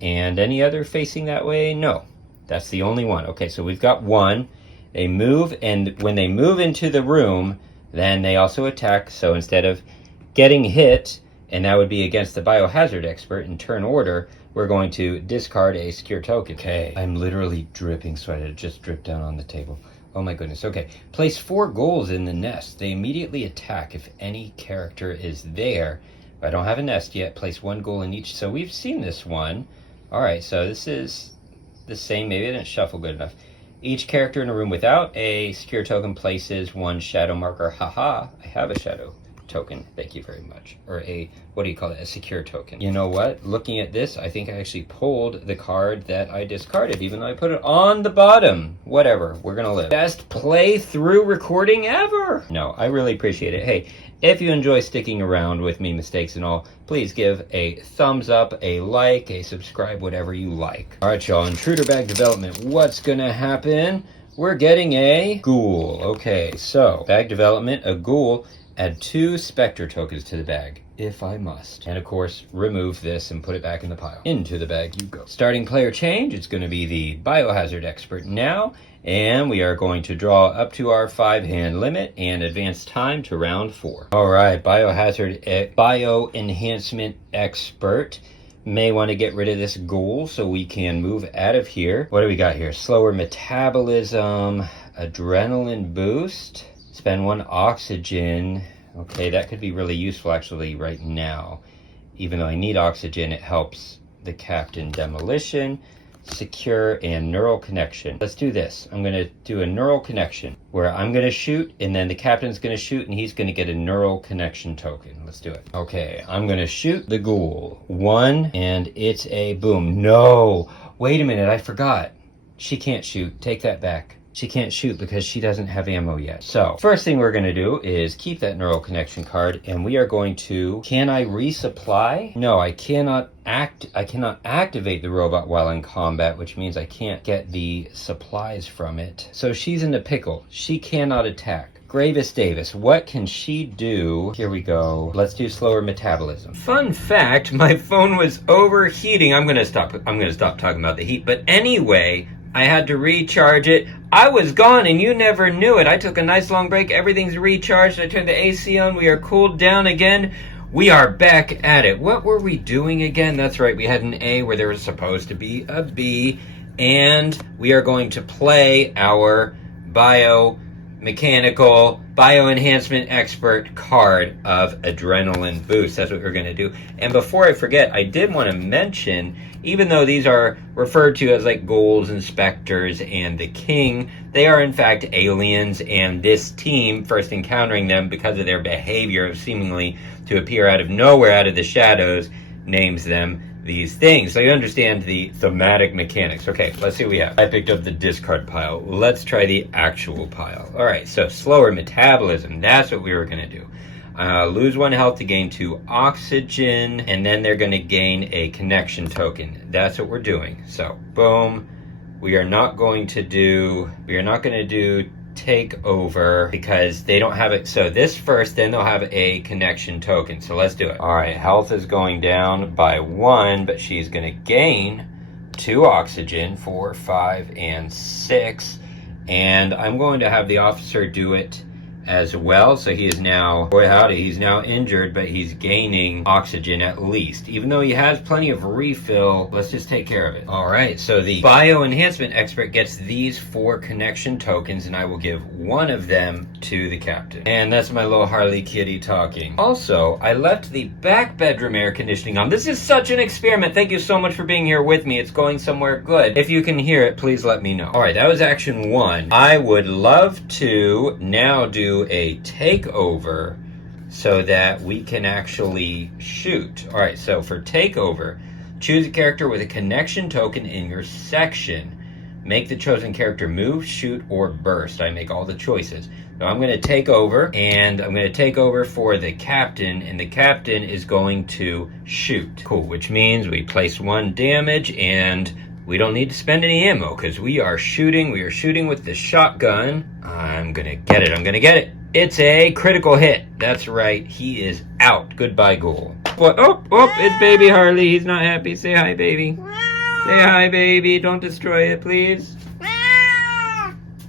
And any other facing that way? No. That's the only one. Okay, so we've got one. They move, and when they move into the room, then they also attack. So instead of getting hit, and that would be against the Biohazard expert in turn order, we're going to discard a secure token. Okay, I'm literally dripping sweat. It just dripped down on the table. Oh my goodness. Okay, place 4 ghouls in the nest. They immediately attack if any character is there. If I don't have a nest yet, place 1 ghoul in each. So we've seen this one. All right, so this is the same. Maybe I didn't shuffle good enough. Each character in a room without a secure token places 1 shadow marker. Haha, I have a shadow token. Thank you very much. Or a, what do you call it? A secure token. You know what? Looking at this, I think I actually pulled the card that I discarded, even though I put it on the bottom. Whatever, we're gonna live. Best playthrough recording ever! No, I really appreciate it. Hey, if you enjoy sticking around with me, mistakes and all, please give a thumbs up, a like, a subscribe, whatever you like. All right, y'all, Intruder bag development. What's gonna happen? We're getting a Ghoul. Okay, so bag development, a Ghoul. Add 2 Specter tokens to the bag, if I must. And of course, remove this and put it back in the pile. Into the bag you go. Starting player change, it's going to be the Biohazard expert now. And we are going to draw up to our 5-hand limit and advance time to round 4. All right, Biohazard, Bio Enhancement Expert. May want to get rid of this Goul so we can move out of here. What do we got here? Slower metabolism, adrenaline boost. Spend 1 oxygen. Okay, that could be really useful actually right now. Even though I need oxygen, it helps the captain. Demolition, secure, and neural connection. Let's do this. I'm going to do a neural connection where I'm going to shoot, and then the captain's going to shoot, and he's going to get a neural connection token. Let's do it. Okay, I'm going to shoot the Ghoul. 1, and it's a boom. No! Wait a minute, I forgot. She can't shoot. Take that back. She can't shoot because she doesn't have ammo yet. So, first thing we're going to do is keep that neural connection card, and we are going to, can I resupply? No, I cannot activate the robot while in combat, which means I can't get the supplies from it. So she's in a pickle. She cannot attack. Gravis Davis, what can she do? Here we go. Let's do slower metabolism. Fun fact, my phone was overheating. I'm gonna stop talking about the heat. But anyway, I had to recharge it. I was gone and you never knew it. I took a nice long break. Everything's recharged. I turned the AC on. We are cooled down again. We are back at it. What were we doing again? That's right. We had an A where there was supposed to be a B. And we are going to play our Bio Enhancement Expert card of Adrenaline Boost. That's what we're going to do. And before I forget, I did want to mention, even though these are referred to as like ghouls and specters and the king, they are in fact aliens, and this team, first encountering them because of their behavior of seemingly to appear out of nowhere, out of the shadows, names them these things. So you understand the thematic mechanics. Okay, let's see what we have. I picked up the discard pile. Let's try the actual pile. All right, so slower metabolism. That's what we were going to do. Lose 1 health to gain 2 oxygen, and then they're going to gain a connection token. That's what we're doing. So, boom. We are not going to do take over because they don't have it. So this first, then they'll have a connection token. So let's do it. All right, health is going down by 1, but she's going to gain 2 oxygen, 4, 5, and 6. And I'm going to have the officer do it as well. So he is now, boy howdy, he's now injured, but he's gaining oxygen at least. Even though he has plenty of refill, let's just take care of it. All right, so the Bio Enhancement Expert gets these 4 connection tokens, and I will give one of them to the captain. And that's my little Harley kitty talking. Also, I left the back bedroom air conditioning on. This is such an experiment. Thank you so much for being here with me. It's going somewhere good. If you can hear it, please let me know. All right, that was action 1. I would love to now do a takeover so that we can actually shoot. All right, so for takeover, choose a character with a connection token in your section. Make the chosen character move, shoot, or burst. I make all the choices. So I'm going to take over, and I'm going to take over for the captain, and the captain is going to shoot. Cool, which means we place 1 damage, and we don't need to spend any ammo because we are shooting with the shotgun. I'm going to get it. It's a critical hit. That's right, he is out. Goodbye, Ghoul. What? Oh, it's baby Harley. He's not happy. Say hi, baby. Say hi, baby. Don't destroy it, please.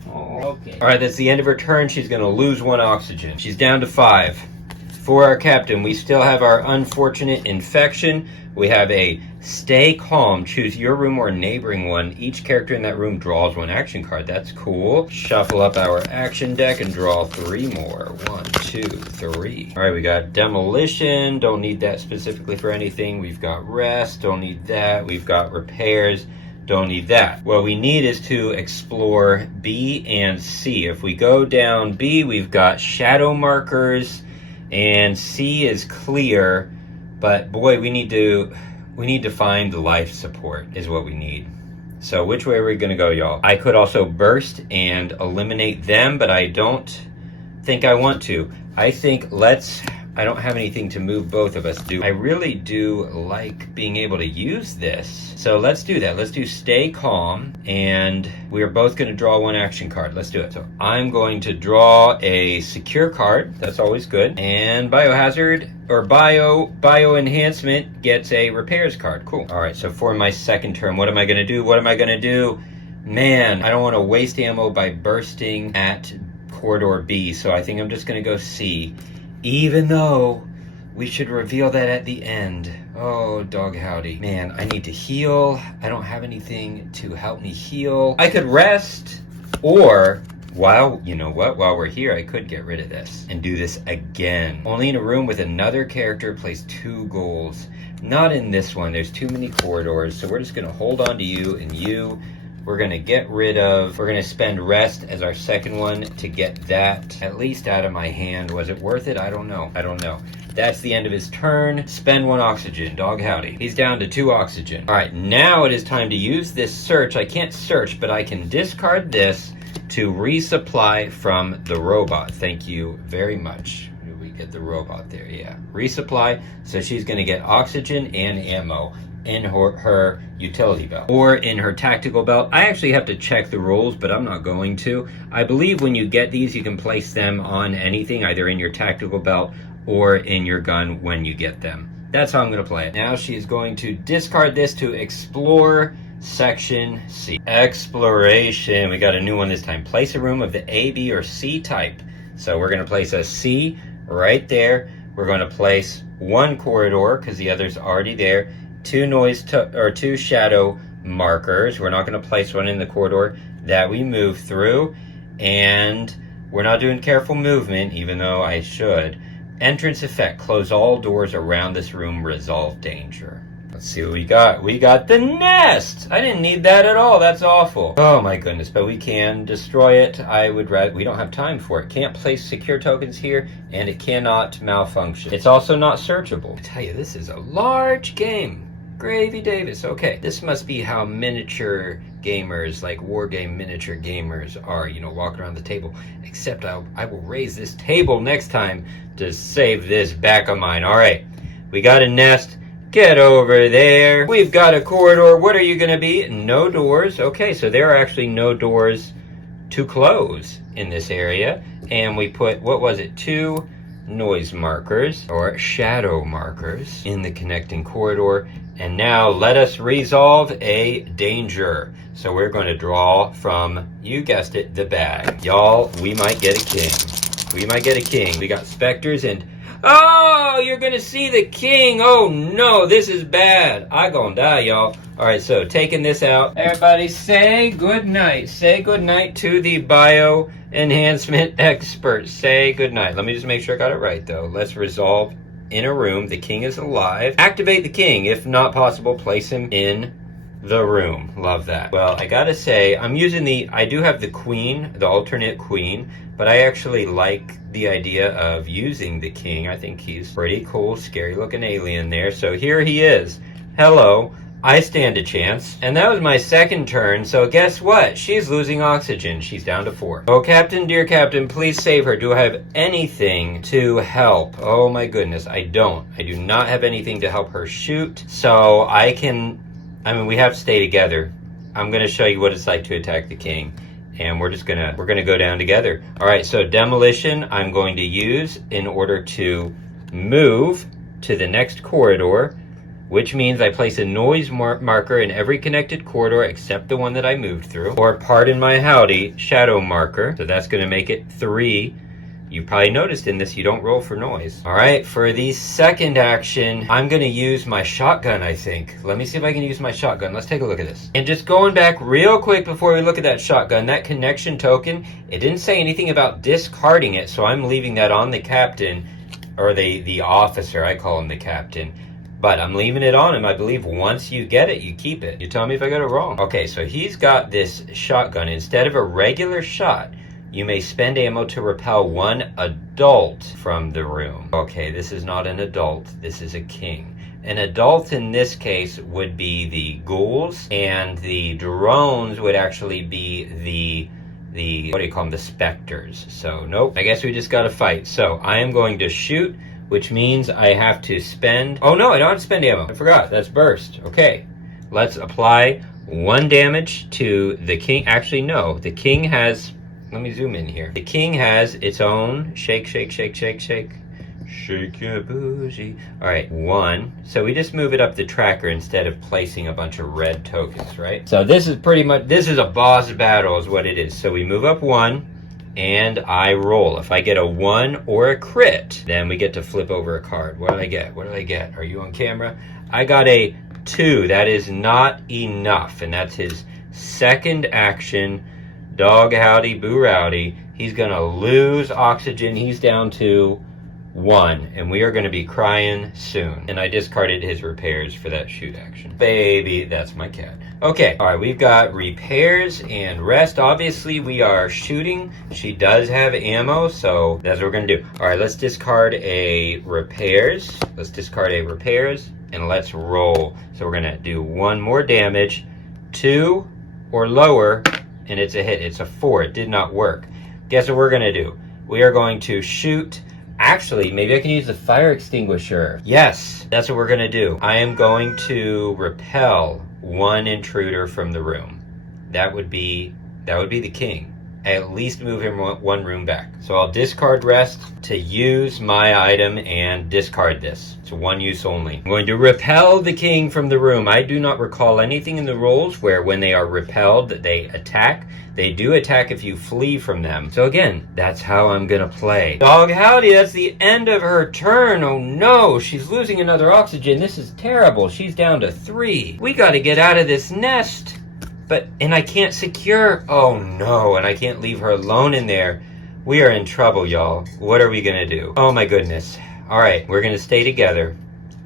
Oh, okay. All right, that's the end of her turn. She's going to lose 1 oxygen. She's down to 5. For our captain, we still have our unfortunate infection. We have a stay calm. Choose your room or a neighboring one. Each character in that room draws 1 action card. That's cool. Shuffle up our action deck and draw 3 more. 1, 2, 3. All right, we got demolition. Don't need that specifically for anything. We've got rest. Don't need that. We've got repairs. Don't need that. What we need is to explore B and C. If we go down B, we've got shadow markers, and C is clear. But boy, we need to find the life support is what we need. So which way are we gonna go, y'all? I could also burst and eliminate them, but I don't think I want to. I think I don't have anything to move both of us, I really do like being able to use this. So let's do that. Let's do stay calm, and we are both going to draw 1 action card. Let's do it. So I'm going to draw a secure card. That's always good. And Biohazard or Bio Enhancement gets a repairs card. Cool. All right, so for my second turn, what am I going to do? Man, I don't want to waste ammo by bursting at corridor B, so I think I'm just going to go C. Even though we should reveal that at the end. Oh, dog howdy. Man, I need to heal. I don't have anything to help me heal. I could rest, or while we're here, I could get rid of this and do this again. Only in a room with another character, place 2 goals. Not in this one. There's too many corridors, so we're just going to hold on to you and you. We're going to spend rest as our second one to get that at least out of my hand. Was it worth it? I don't know. That's the end of his turn. Spend 1 oxygen. Dog howdy. He's down to 2 oxygen. All right, now it is time to use this search. I can't search, but I can discard this to resupply from the robot. Thank you very much. Did we get the robot there? Yeah. Resupply. So she's going to get oxygen and ammo in her utility belt or in her tactical belt. I actually have to check the rules, but I'm not going to. I believe when you get these, you can place them on anything, either in your tactical belt or in your gun when you get them. That's how I'm going to play it. Now she's going to discard this to explore section C. Exploration. We got a new one this time. Place a room of the A, B, or C type. So we're going to place a C right there. We're going to place 1 corridor because the other's already there. 2 shadow markers. We're not going to place 1 in the corridor that we move through, and we're not doing careful movement, even though I should. Entrance effect. Close all doors around this room. Resolve danger. Let's see what we got. We got the nest. I didn't need that at all. That's awful. Oh my goodness, but we can destroy it. I would rather, we don't have time for it. Can't place secure tokens here, and it cannot malfunction. It's also not searchable. I tell you, this is a large game. Gravy Davis. Okay, this must be how miniature gamers, like war game miniature gamers are, walking around the table. Except I will raise this table next time to save this back of mine. All right, we got a nest. Get over there. We've got a corridor. What are you going to be? No doors. Okay, so there are actually no doors to close in this area. And we put, 2 noise markers or shadow markers in the connecting corridor. And now let us resolve a danger. So we're going to draw from, you guessed it, the bag. Y'all, we might get a king. We might get a king. We got specters and... Oh, you're gonna see the king. Oh no, this is bad. I gonna die, y'all. Alright, so taking this out. Everybody say good night. Say good night to the Bio Enhancement Expert. Say good night. Let me just make sure I got it right, though. Let's resolve in a room. The king is alive. Activate the king. If not possible, place him in the room. Love that. Well, I gotta say, I do have the queen, the alternate queen, but I actually like the idea of using the king. I think he's pretty cool, scary looking alien there. So here he is. Hello. I stand a chance. And that was my second turn, so guess what? She's losing oxygen. She's down to 4. Oh, Captain, dear Captain, please save her. Do I have anything to help? Oh my goodness, I don't. I do not have anything to help her shoot, so we have to stay together. I'm gonna show you what it's like to attack the king. And we're gonna go down together. All right, so demolition I'm going to use in order to move to the next corridor, which means I place a noise marker in every connected corridor except the one that I moved through. Or, pardon my howdy, shadow marker. So that's gonna make it 3. You probably noticed in this you don't roll for noise. All right, for the second action, I'm gonna use my shotgun, I think. Let me see if I can use my shotgun. Let's take a look at this. And just going back real quick before we look at that shotgun, that connection token, it didn't say anything about discarding it, so I'm leaving that on the captain, or the officer. I call him the captain. But I'm leaving it on him. I believe once you get it, you keep it. You tell me if I got it wrong. Okay, so he's got this shotgun. Instead of a regular shot, you may spend ammo to repel one adult from the room. Okay, this is not an adult. This is a king. An adult in this case would be the ghouls, and the drones would actually be the what do you call them? The specters. So, nope. I guess we just gotta fight. So, I am going to shoot, which means I have to spend... Oh no, I don't have to spend ammo. I forgot. That's burst. Okay. Let's apply 1 damage to the king. Actually, no. The king has... Let me zoom in here. The king has its own... Shake, shake, shake, shake, shake. Shake your bougie. Alright, 1. So we just move it up the tracker instead of placing a bunch of red tokens, right? So this is pretty much... This is a boss battle is what it is. So we move up 1. And I roll. If I get a 1 or a crit, then we get to flip over a card. What did I get? What did I get? Are you on camera? I got a 2. That is not enough. And that's his second action. Dog howdy, boo rowdy. He's going to lose oxygen. He's down to 1. And we are going to be crying soon. And I discarded his repairs for that shoot action. Baby, that's my cat. Okay, all right, we've got repairs and rest. Obviously, we are shooting. She does have ammo, so that's what we're gonna do. All right, let's discard a repairs. Let's discard a repairs, and let's roll. So we're gonna do 1 more damage, 2 or lower, and it's a hit. It's a 4. It did not work. Guess what we're gonna do? We are going to shoot. Actually, maybe I can use the fire extinguisher. Yes, that's what we're gonna do. I am going to repel 1 intruder from the room. That would be the king. At least move him 1 room back. So I'll discard rest to use my item and discard this. It's 1 use only. I'm going to repel the king from the room. I do not recall anything in the rules where when they are repelled that they attack. They do attack if you flee from them. So again, that's how I'm gonna play. Dog howdy, that's the end of her turn. Oh no, she's losing another oxygen. This is terrible. She's down to 3. We gotta get out of this nest. And I can't secure. Oh no, and I can't leave her alone in there. We are in trouble, y'all. What are we gonna do? Oh my goodness. All right, we're gonna stay together.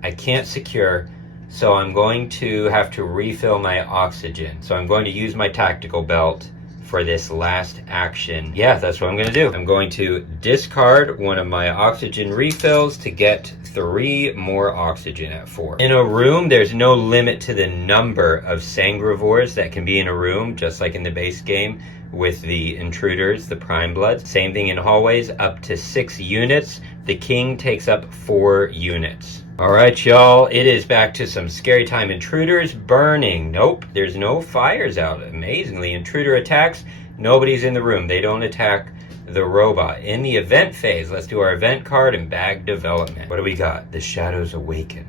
I can't secure, so I'm going to have to refill my oxygen. So I'm going to use my tactical belt for this last action. Yeah, that's what I'm gonna do. I'm going to discard 1 of my oxygen refills to get 3 more oxygen at 4. In a room, there's no limit to the number of sangrevores that can be in a room, just like in the base game with the intruders, the prime bloods. Same thing in hallways, up to 6 units. The king takes up 4 units. All right, y'all, it is back to some scary time. Intruders burning. Nope, there's no fires out. Amazingly, intruder attacks. Nobody's in the room. They don't attack the robot. In the event phase, let's do our event card and bag development. What do we got? The shadows awaken.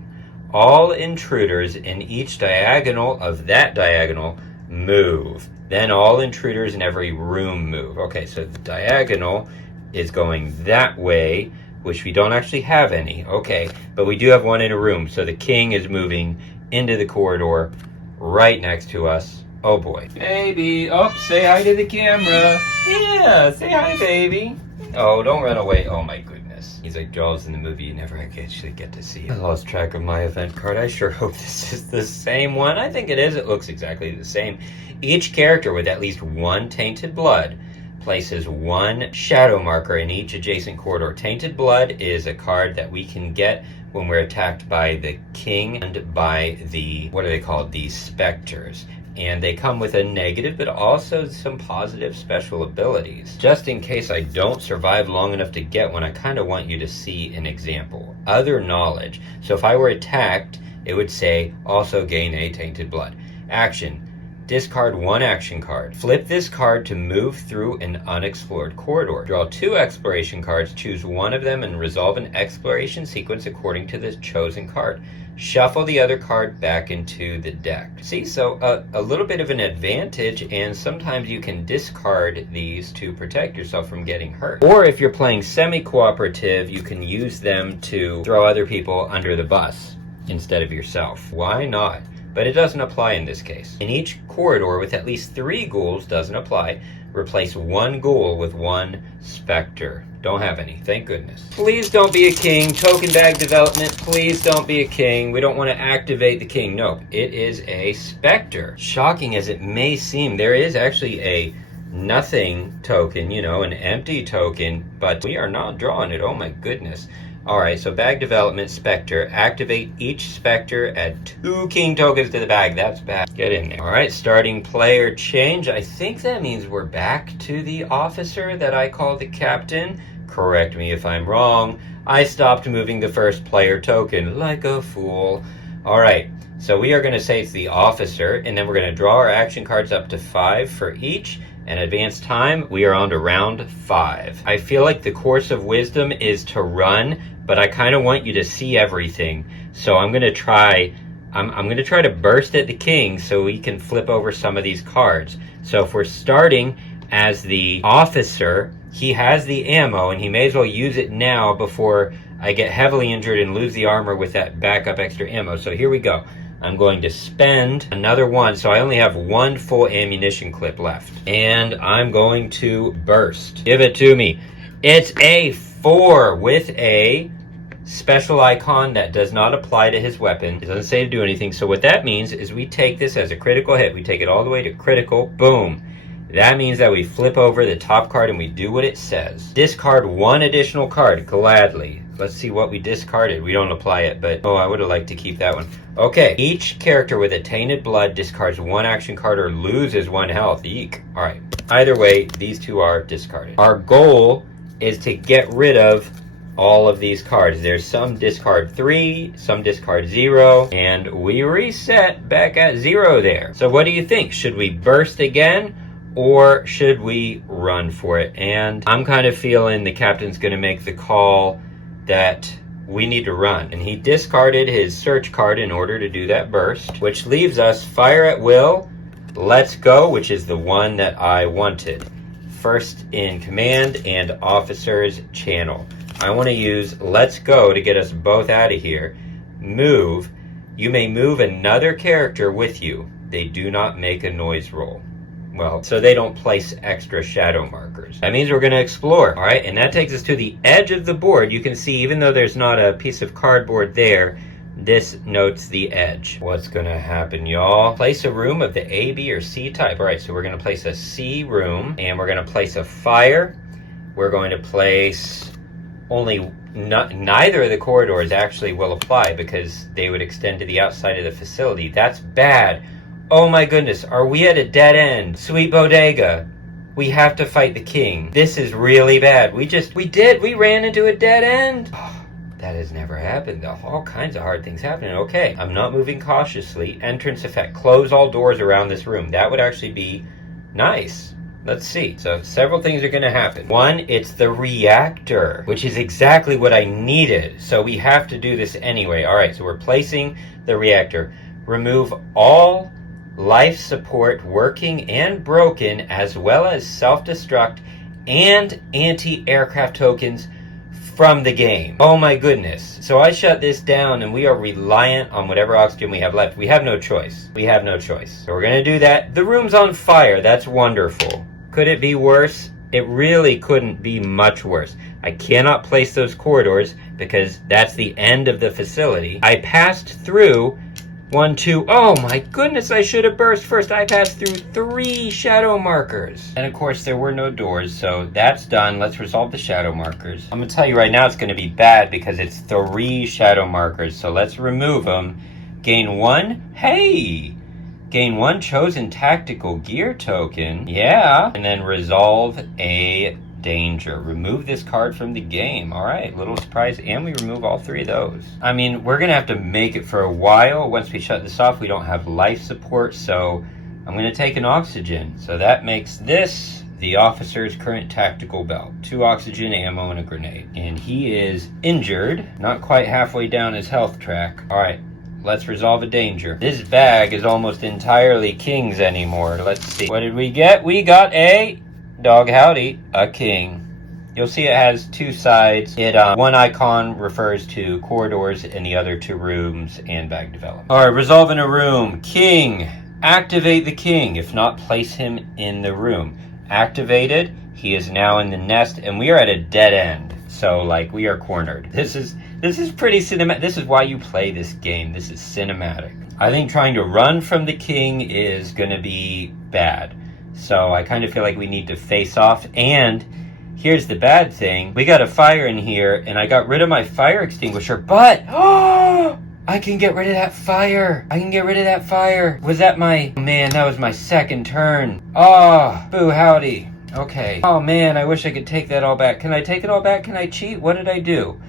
All intruders in each diagonal of that diagonal move. Then all intruders in every room move. Okay, so the diagonal is going that way, which we don't actually have any. Okay, but we do have one in a room, so the king is moving into the corridor right next to us. Oh boy. Baby, oh, say hi to the camera. Yeah, say hi, baby. Oh, don't run away. Oh my goodness. He's like Jaws in the movie. You never actually get to see it. I lost track of my event card. I sure hope this is the same one. I think it is. It looks exactly the same. Each character with at least one tainted blood places one shadow marker in each adjacent corridor. Tainted blood is a card that we can get when we're attacked by the king and by the, what are they called? The specters. And they come with a negative, but also some positive special abilities. Just in case I don't survive long enough to get one, I kind of want you to see an example. Other knowledge. So if I were attacked, it would say, also gain a tainted blood. Action. Discard one action card. Flip this card to move through an unexplored corridor. Draw two exploration cards, choose one of them, and resolve an exploration sequence according to the chosen card. Shuffle the other card back into the deck. See, so a little bit of an advantage, and sometimes you can discard these to protect yourself from getting hurt. Or if you're playing semi-cooperative, you can use them to throw other people under the bus instead of yourself. Why not? But it doesn't apply in this case. In each corridor with at least 3 ghouls doesn't apply. Replace one ghoul with one specter. Don't have any, thank goodness. Please don't be a king. Token bag development, please don't be a king. We don't want to activate the king. No, it is a specter. Shocking as it may seem, there is actually a nothing token, you know, an empty token, but we are not drawing it. Oh my goodness. Alright, so bag development, specter. Activate each specter, add 2 king tokens to the bag. That's bad. Get in there. Alright, starting player change. I think that means we're back to the officer that I call the captain. Correct me if I'm wrong. I stopped moving the first player token like a fool. Alright, so we are going to say it's the officer, and then we're going to draw our action cards up to 5 for each. And advanced time, we are on to round 5. I feel like the course of wisdom is to run, but I kind of want you to see everything. So I'm going to try, I'm going to try to burst at the king so we can flip over some of these cards. So if we're starting as the officer, he has the ammo and he may as well use it now before I get heavily injured and lose the armor with that backup extra ammo. So here we go. I'm going to spend another one, so I only have 1 full ammunition clip left. And I'm going to burst. Give it to me. It's a 4 with a special icon that does not apply to his weapon. It doesn't say to do anything. So what that means is we take this as a critical hit. We take it all the way to critical. Boom. That means that we flip over the top card and we do what it says. Discard 1 additional card, gladly. Let's see what we discarded. We don't apply it, but oh, I would have liked to keep that one. Okay, each character with a tainted blood discards 1 action card or loses 1 health. Eek. Alright, either way, these 2 are discarded. Our goal is to get rid of all of these cards. There's some discard 3, some discard 0, and we reset back at 0 there. So what do you think? Should we burst again? Or should we run for it? And I'm kind of feeling the captain's going to make the call that we need to run. And he discarded his search card in order to do that burst, which leaves us fire at will, let's go, which is the one that I wanted. First in command and officer's channel. I want to use let's go to get us both out of here. Move. You may move another character with you. They do not make a noise roll. Well, so they don't place extra shadow markers. That means we're going to explore, all right? And that takes us to the edge of the board. You can see, even though there's not a piece of cardboard there, this notes the edge. What's going to happen, y'all? Place a room of the A, B, or C type. All right, so we're going to place a C room, and we're going to place a fire. We're going to place only... neither of the corridors actually will apply because they would extend to the outside of the facility. That's bad. Oh my goodness, are we at a dead end? Sweet bodega. We have to fight the king. This is really bad. We ran into a dead end. Oh, that has never happened. All kinds of hard things happening. Okay, I'm not moving cautiously. Entrance effect. Close all doors around this room. That would actually be nice. Let's see. So several things are going to happen. 1, it's the reactor, which is exactly what I needed. So we have to do this anyway. All right, so we're placing the reactor. Remove all life support working and broken, as well as self-destruct and anti-aircraft tokens from the game. Oh my goodness. So I shut this down and we are reliant on whatever oxygen we have left. We have no choice. We have no choice. So we're going to do that. The room's on fire. That's wonderful. Could it be worse? It really couldn't be much worse. I cannot place those corridors because that's the end of the facility. I passed through 1, 2, oh my goodness, I should have burst first. I passed through 3 shadow markers. And of course, there were no doors, so that's done. Let's resolve the shadow markers. I'm gonna tell you right now, it's gonna be bad because it's 3 shadow markers, so let's remove them. Gain 1, hey! Gain 1 chosen tactical gear token, yeah. And then resolve a danger. Remove this card from the game. All right, little surprise, and we remove all 3 of those. I mean, we're gonna have to make it for a while. Once we shut this off, we don't have life support, so I'm gonna take an oxygen. So that makes this the officer's current tactical belt. 2 oxygen, ammo, and a grenade. And he is injured, not quite halfway down his health track. All right, let's resolve a danger. This bag is almost entirely kings anymore. Let's see. What did we get? We got a dog howdy, a king. You'll see it has 2 sides. One icon refers to corridors and the other to rooms and bag development. All right, resolving a room. King. Activate the king. If not, place him in the room. Activated. He is now in the nest, and we are at a dead end. So, like, we are cornered. This is pretty cinematic. This is why you play this game. This is cinematic. I think trying to run from the king is going to be bad. So I kind of feel like we need to face off. And here's the bad thing. We got a fire in here, and I got rid of my fire extinguisher, but I can get rid of that fire. I can get rid of that fire. Was that my... Man, that was my second turn. Oh, boo howdy. Okay. Oh man, I wish I could take that all back. Can I take it all back? Can I cheat? What did I do?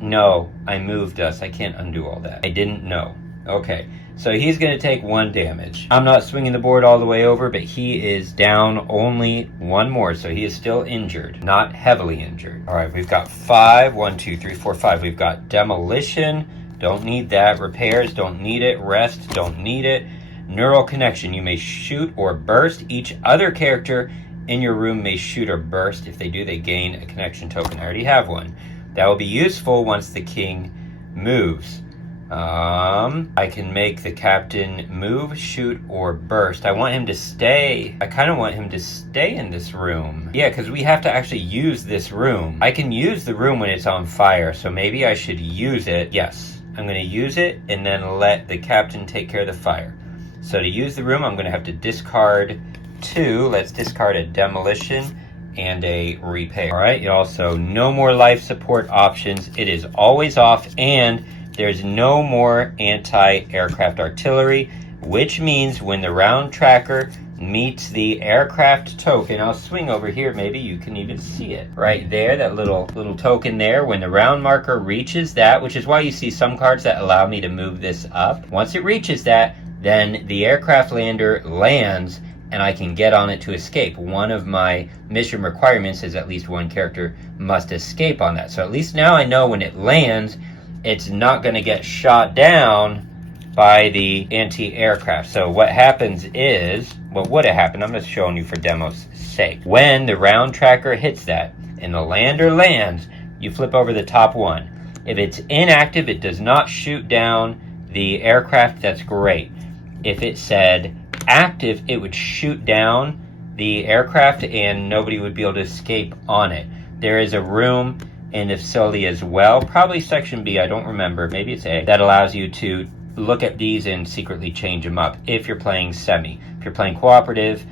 No, I moved us. I can't undo all that. I didn't know. Okay. So he's going to take 1 damage. I'm not swinging the board all the way over, but he is down only 1 more, so he is still injured, not heavily injured. All right, we've got 5. 1, 2, 3, 4, 5. We've got demolition. Don't need that. Repairs. Don't need it. Rest. Don't need it. Neural connection. You may shoot or burst. Each other character in your room may shoot or burst. If they do, they gain a connection token. I already have one. That will be useful once the king moves. I can make the captain move, shoot, or burst. I want him to stay. I kind of want him to stay in this room. Yeah, because we have to actually use this room. I can use the room when it's on fire, so maybe I should use it. Yes, I'm going to use it and then let the captain take care of the fire. So to use the room, I'm going to have to discard 2. Let's discard a demolition and a repair. All right, also no more life support options. It is always off, and there's no more anti-aircraft artillery, which means when the round tracker meets the aircraft token, I'll swing over here, maybe you can even see it. Right there, that little token there, when the round marker reaches that, which is why you see some cards that allow me to move this up. Once it reaches that, then the aircraft lander lands, and I can get on it to escape. One of my mission requirements is at least 1 character must escape on that. So at least now I know when it lands, it's not going to get shot down by the anti-aircraft. So what happens is, what would have happened, I'm just showing you for demo's sake. When the round tracker hits that and the lander lands, you flip over the top 1. If it's inactive, it does not shoot down the aircraft, that's great. If it said active, it would shoot down the aircraft and nobody would be able to escape on it. There is a room in the facility as well, probably section B, I don't remember, maybe it's A, that allows you to look at these and secretly change them up if you're playing semi. If you're playing cooperative,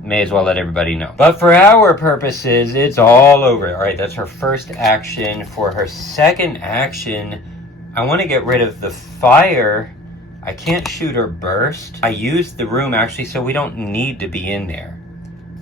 may as well let everybody know. But for our purposes, it's all over. All right, that's her first action. For her second action, I want to get rid of the fire. I can't shoot or burst. I used the room actually, so we don't need to be in there.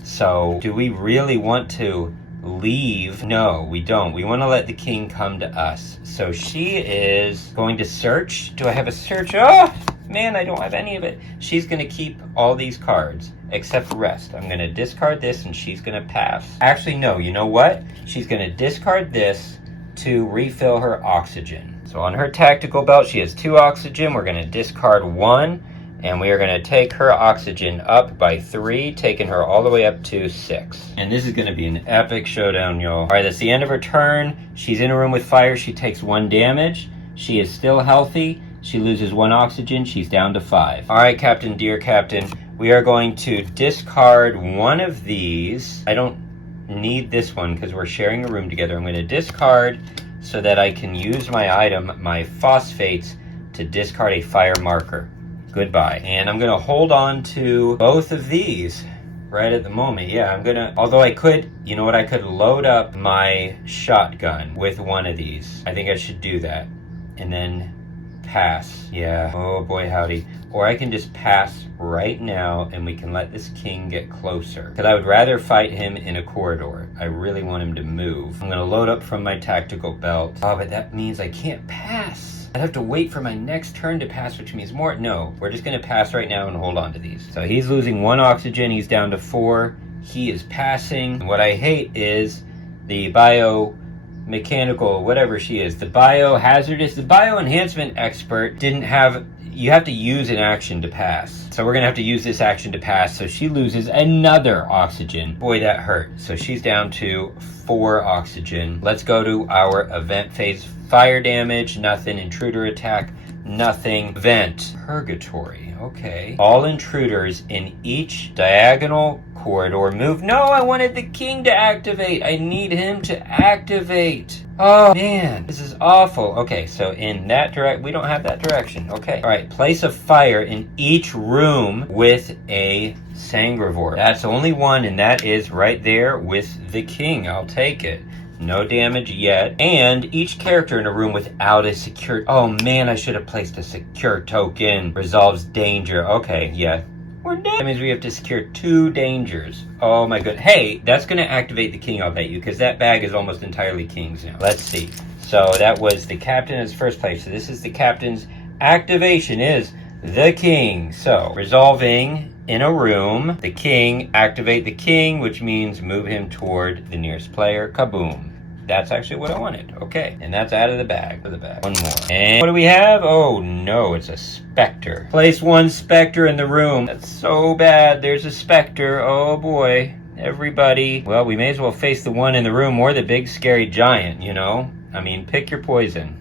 So do we really want to leave? No, we don't. We want to let the king come to us. So she is going to search. Do I have a search? Oh man, I don't have any of it. She's going to keep all these cards except rest. I'm going to discard this and she's going to pass. Actually, no, you know what? She's going to discard this to refill her oxygen. So on her tactical belt, she has 2 oxygen. We're going to discard 1. And we are going to take her oxygen up by 3, taking her all the way up to 6. And this is going to be an epic showdown, y'all. All right, that's the end of her turn. She's in a room with fire. She takes 1 damage. She is still healthy. She loses 1 oxygen. She's down to 5. All right, Captain, dear Captain, we are going to discard one of these. I don't need this one because we're sharing a room together. I'm going to discard so that I can use my item, my phosphates, to discard a fire marker. Goodbye. And I'm going to hold on to both of these right at the moment. Yeah, I'm going to, although I could, you know what, I could load up my shotgun with one of these. I think I should do that. And then pass. Yeah, oh boy howdy. Or I can just pass right now and we can let this king get closer. Because I would rather fight him in a corridor. I really want him to move. I'm going to load up from my tactical belt. Oh, but that means I can't pass. I'd have to wait for my next turn to pass, which means more. No, we're just going to pass right now and hold on to these. So he's losing 1 oxygen. He's down to 4. He is passing. What I hate is the biomechanical, whatever she is, the biohazardist, the Bio Enhancement Expert didn't have, you have to use an action to pass. So we're going to have to use this action to pass. So she loses another oxygen. Boy, that hurt. So she's down to 4 oxygen. Let's go to our event phase. Fire damage, nothing. Intruder attack, nothing. Vent. Purgatory, okay. All intruders in each diagonal corridor move. No, I wanted the king to activate. I need him to activate. Oh, man, this is awful. Okay, so in that direct, we don't have that direction. Okay, all right, place a fire in each room with a Sangrevore. That's only one, and that is right there with the king. I'll take it. No damage yet. And each character in a room without a secure... Oh, man, I should have placed a secure token. Resolves danger. Okay, yeah. We're dead. That means we have to secure 2 dangers. Oh, my goodness. Hey, that's going to activate the king, I'll bet you, because that bag is almost entirely kings now. Let's see. So that was the captain in his first place. So this is the captain's activation is the king. So resolving in a room, the king, activate the king, which means move him toward the nearest player. Kaboom. That's actually what I wanted. Okay, and that's out of the bag. One more. And what do we have? Oh no, it's a Specter. Place 1 Specter in the room. That's so bad. There's a Specter. Oh boy. Everybody. Well, we may as well face the one in the room or the big scary giant, you know? I mean, pick your poison.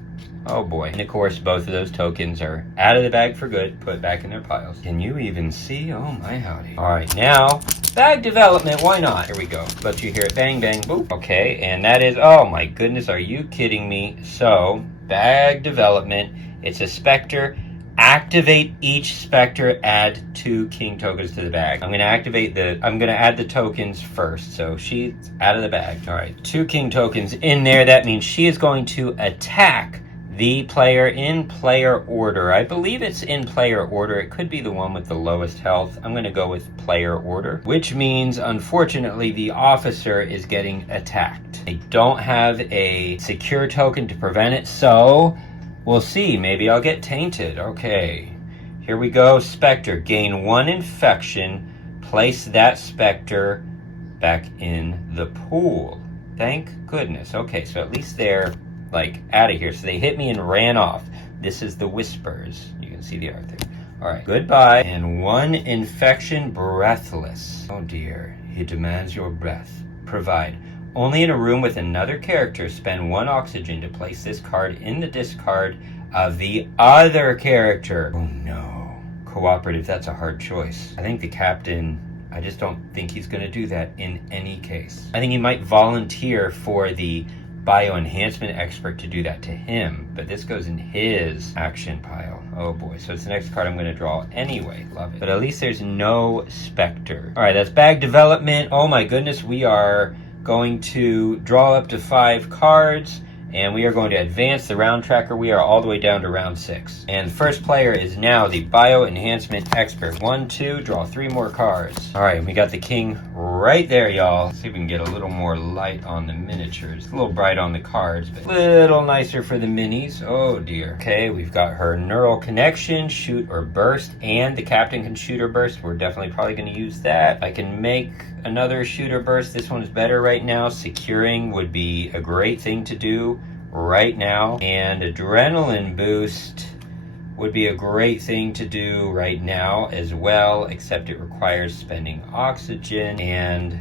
Oh boy. And of course, both of those tokens are out of the bag for good, put back in their piles. Can you even see? Oh my howdy. All right, now, bag development, why not? Here we go. Let you hear it bang, bang, boop. Okay, and that is, oh my goodness, are you kidding me? So, bag development, it's a Specter. Activate each Specter, add 2 king tokens to the bag. I'm gonna add the tokens first. So she's out of the bag. All right, 2 king tokens in there. That means she is going to attack the player in player order. I believe it's in player order. It could be the one with the lowest health. I'm going to go with player order, which means, unfortunately, the officer is getting attacked. I don't have a secure token to prevent it, so we'll see. Maybe I'll get Tainted. Okay, here we go. Specter, gain 1 infection. Place that Specter back in the pool. Thank goodness. Okay, so at least they're like out of here. So they hit me and ran off. This is the whispers. You can see the art there. All right, goodbye. And 1 infection, breathless. Oh dear, he demands your breath. Provide. Only in a room with another character, spend 1 oxygen to place this card in the discard of the other character. Oh no. Cooperative, that's a hard choice. I think the captain, I just don't think he's going to do that in any case. I think he might volunteer for the Bio Enhancement Expert to do that to him, but this goes in his action pile. Oh boy, so it's the next card I'm going to draw anyway. Love it. But at least there's no Specter. All right, that's bag development. Oh my goodness, we are going to draw up to 5 cards, and we are going to advance the round tracker. We are all the way down to round 6. And the first player is now the Bio Enhancement Expert. 1, 2, draw 3 more cards. All right, we got the king right there, y'all. Let's see if we can get a little more light on the miniatures. A little bright on the cards, but a little nicer for the minis. Oh dear. Okay, we've got her neural connection, shoot or burst, and the captain can shoot or burst. We're definitely probably going to use that. I can make another shoot or burst. This one is better right now. Securing would be a great thing to do right now. And adrenaline boost. would be a great thing to do right now as well, except it requires spending oxygen, and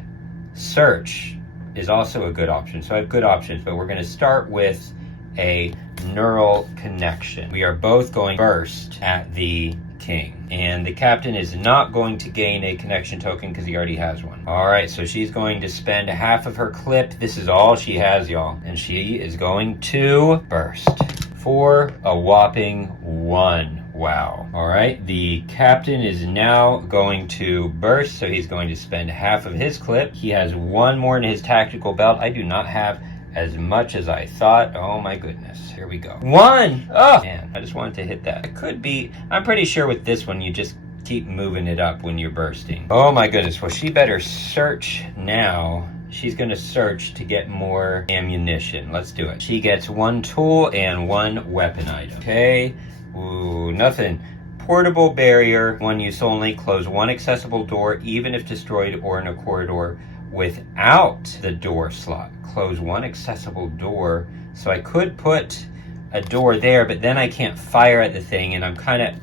search is also a good option. So I have good options, but we're going to start with a neural connection. We are both going burst at the king, and the captain is not going to gain a connection token because he already has one. All right, so she's going to spend half of her clip. This is all she has, y'all, and she is going to burst for a whopping 1. Wow. All right, the captain is now going to burst, so he's going to spend half of his clip. He has 1 more in his tactical belt. I do not have as much as I thought. Oh my goodness. Here we go. 1! Oh man, I just wanted to hit that. It could be, I'm pretty sure with this one you just keep moving it up when you're bursting. Oh my goodness. Well, she better search now. She's going to search to get more ammunition. Let's do it. She gets 1 tool and 1 weapon item. Okay. Ooh, nothing. Portable barrier, 1 use only. Close 1 accessible door, even if destroyed or in a corridor without the door slot. Close 1 accessible door. So I could put a door there, but then I can't fire at the thing, and I'm kind of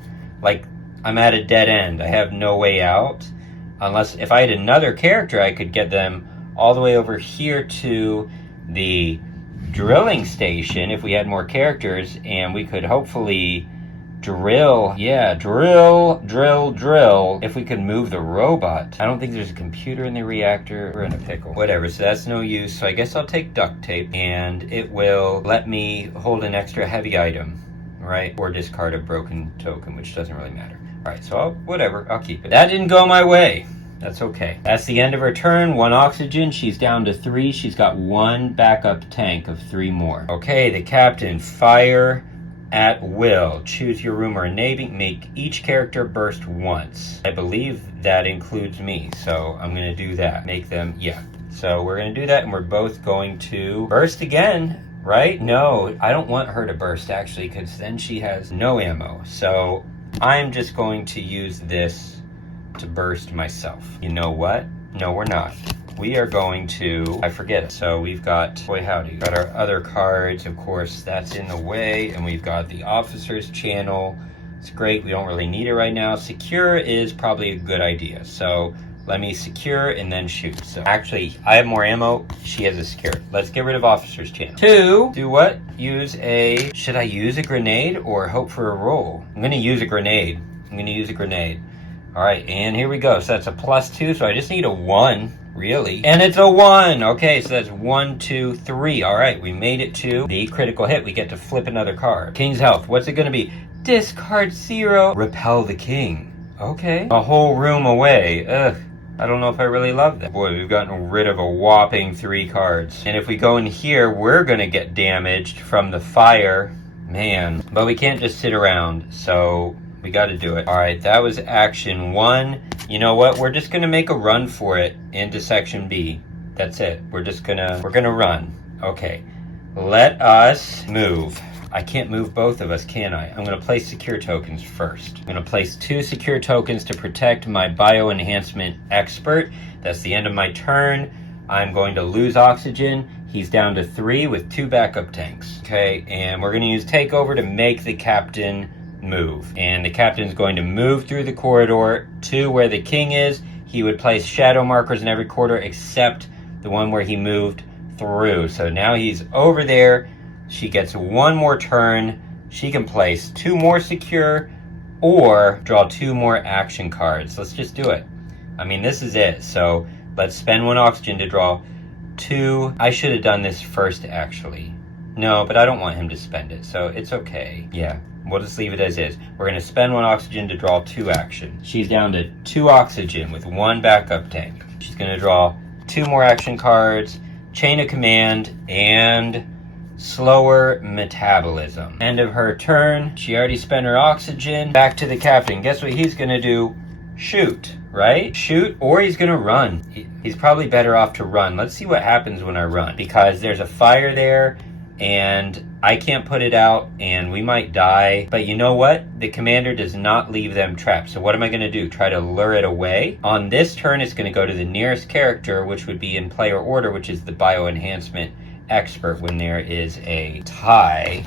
like, I'm at a dead end. I have no way out. Unless, if I had another character, I could get them all the way over here to the drilling station if we had more characters, and we could hopefully drill. Yeah, drill. If we could move the robot. I don't think there's a computer in the reactor. We're in a pickle. Whatever, so that's no use. So I guess I'll take duct tape, and it will let me hold an extra heavy item, right? Or discard a broken token, which doesn't really matter. All right, so whatever, I'll keep it. That didn't go my way. That's okay. That's the end of her turn. 1 oxygen. She's down to 3. She's got 1 backup tank of 3 more. Okay, the captain. Fire at will. Choose your room or enabling. Make each character burst once. I believe that includes me, so I'm going to do that. Make them, yeah. So we're going to do that, and we're both going to burst again, right? No, I don't want her to burst, actually, because then she has no ammo. So I'm just going to use this to burst myself. You know what? No, we're not. We are going to, I forget it. So we've got, boy howdy, got our other cards, of course, that's in the way, and we've got the officer's channel. It's great, we don't really need it right now. Secure is probably a good idea. So let me secure and then shoot. So actually, I have more ammo, she has a secure. Let's get rid of officer's channel. 2, do what? Use a, should I use a grenade or hope for a roll? I'm gonna use a grenade. All right, and here we go. So that's a +2, so I just need a 1, really. And it's a 1. Okay, so that's 1, 2, 3. All right, we made it to the critical hit. We get to flip another card. King's health, what's it gonna be? Discard 0. Repel the king. Okay. A whole room away. Ugh. I don't know if I really love that. Boy, we've gotten rid of a whopping 3 cards. And if we go in here, we're gonna get damaged from the fire. Man. But we can't just sit around, so we got to do it. All right, that was action 1. You know what? We're just going to make a run for it into section B. That's it. We're going to run. Okay. Let us move. I can't move both of us, can I? I'm going to place secure tokens first. I'm going to place 2 secure tokens to protect my Bio Enhancement Expert. That's the end of my turn. I'm going to lose oxygen. He's down to 3 with 2 backup tanks. Okay, and we're going to use takeover to make the captain move. And the captain's going to move through the corridor to where the king is. He would place shadow markers in every corridor except the one where he moved through. So now he's over there. She gets 1 more turn. She can place 2 more secure or draw 2 more action cards. Let's just do it. I mean, this is it. So let's spend 1 oxygen to draw 2. I should have done this first, actually. No, but I don't want him to spend it, so it's okay. Yeah. We'll just leave it as is. We're going to spend 1 oxygen to draw 2 action. She's down to 2 oxygen with 1 backup tank. She's going to draw 2 more action cards, chain of command, and slower metabolism. End of her turn. She already spent her oxygen. Back to the captain. Guess what he's going to do? Shoot, right? Shoot, or he's going to run. He's probably better off to run. Let's see what happens when I run, because there's a fire there, and I can't put it out, and we might die. But you know what? The commander does not leave them trapped. So what am I going to do? Try to lure it away? On this turn, it's going to go to the nearest character, which would be in player order, which is the Bio Enhancement expert when there is a tie.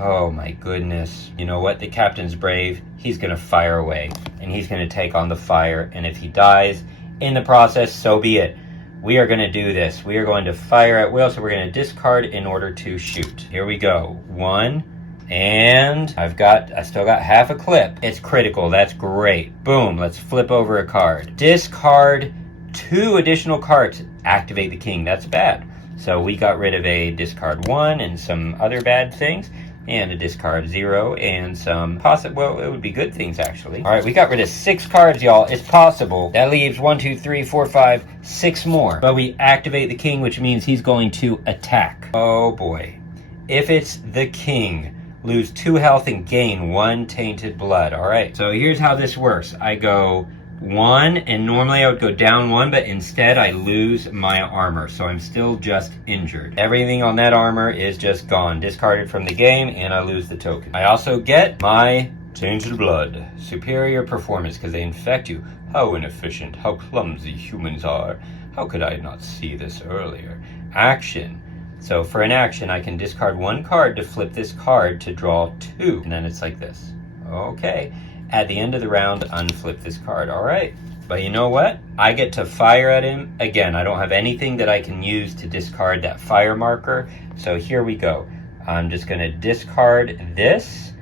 Oh my goodness. You know what? The captain's brave. He's going to fire away, and he's going to take on the fire, and if he dies in the process, so be it. We are going to do this. We are going to fire at will, so we're going to discard in order to shoot. Here we go. 1, and I still got half a clip. It's critical. That's great. Boom. Let's flip over a card. Discard 2 additional cards. Activate the king. That's bad. So we got rid of a discard 1 and some other bad things, and a discard 0 and some well, it would be good things actually. All right, we got rid of 6 cards, y'all. It's possible. That leaves 1, 2, 3, 4, 5, 6 more. But we activate the king, which means he's going to attack. Oh boy. If it's the king, lose 2 health and gain 1 tainted blood. All right, so here's how this works. I go 1, and normally I would go down 1, but instead I lose my armor, so I'm still just injured. Everything on that armor is just gone, discarded from the game, and I lose the token. I also get my tainted blood, superior performance, because they infect you. How inefficient, how clumsy humans are. How could I not see this earlier? Action. So for an action, I can discard 1 card to flip this card to draw 2, and then it's like this. Okay. At the end of the round, unflip this card. All right. But you know what? I get to fire at him. Again, I don't have anything that I can use to discard that fire marker. So here we go. I'm just going to discard this.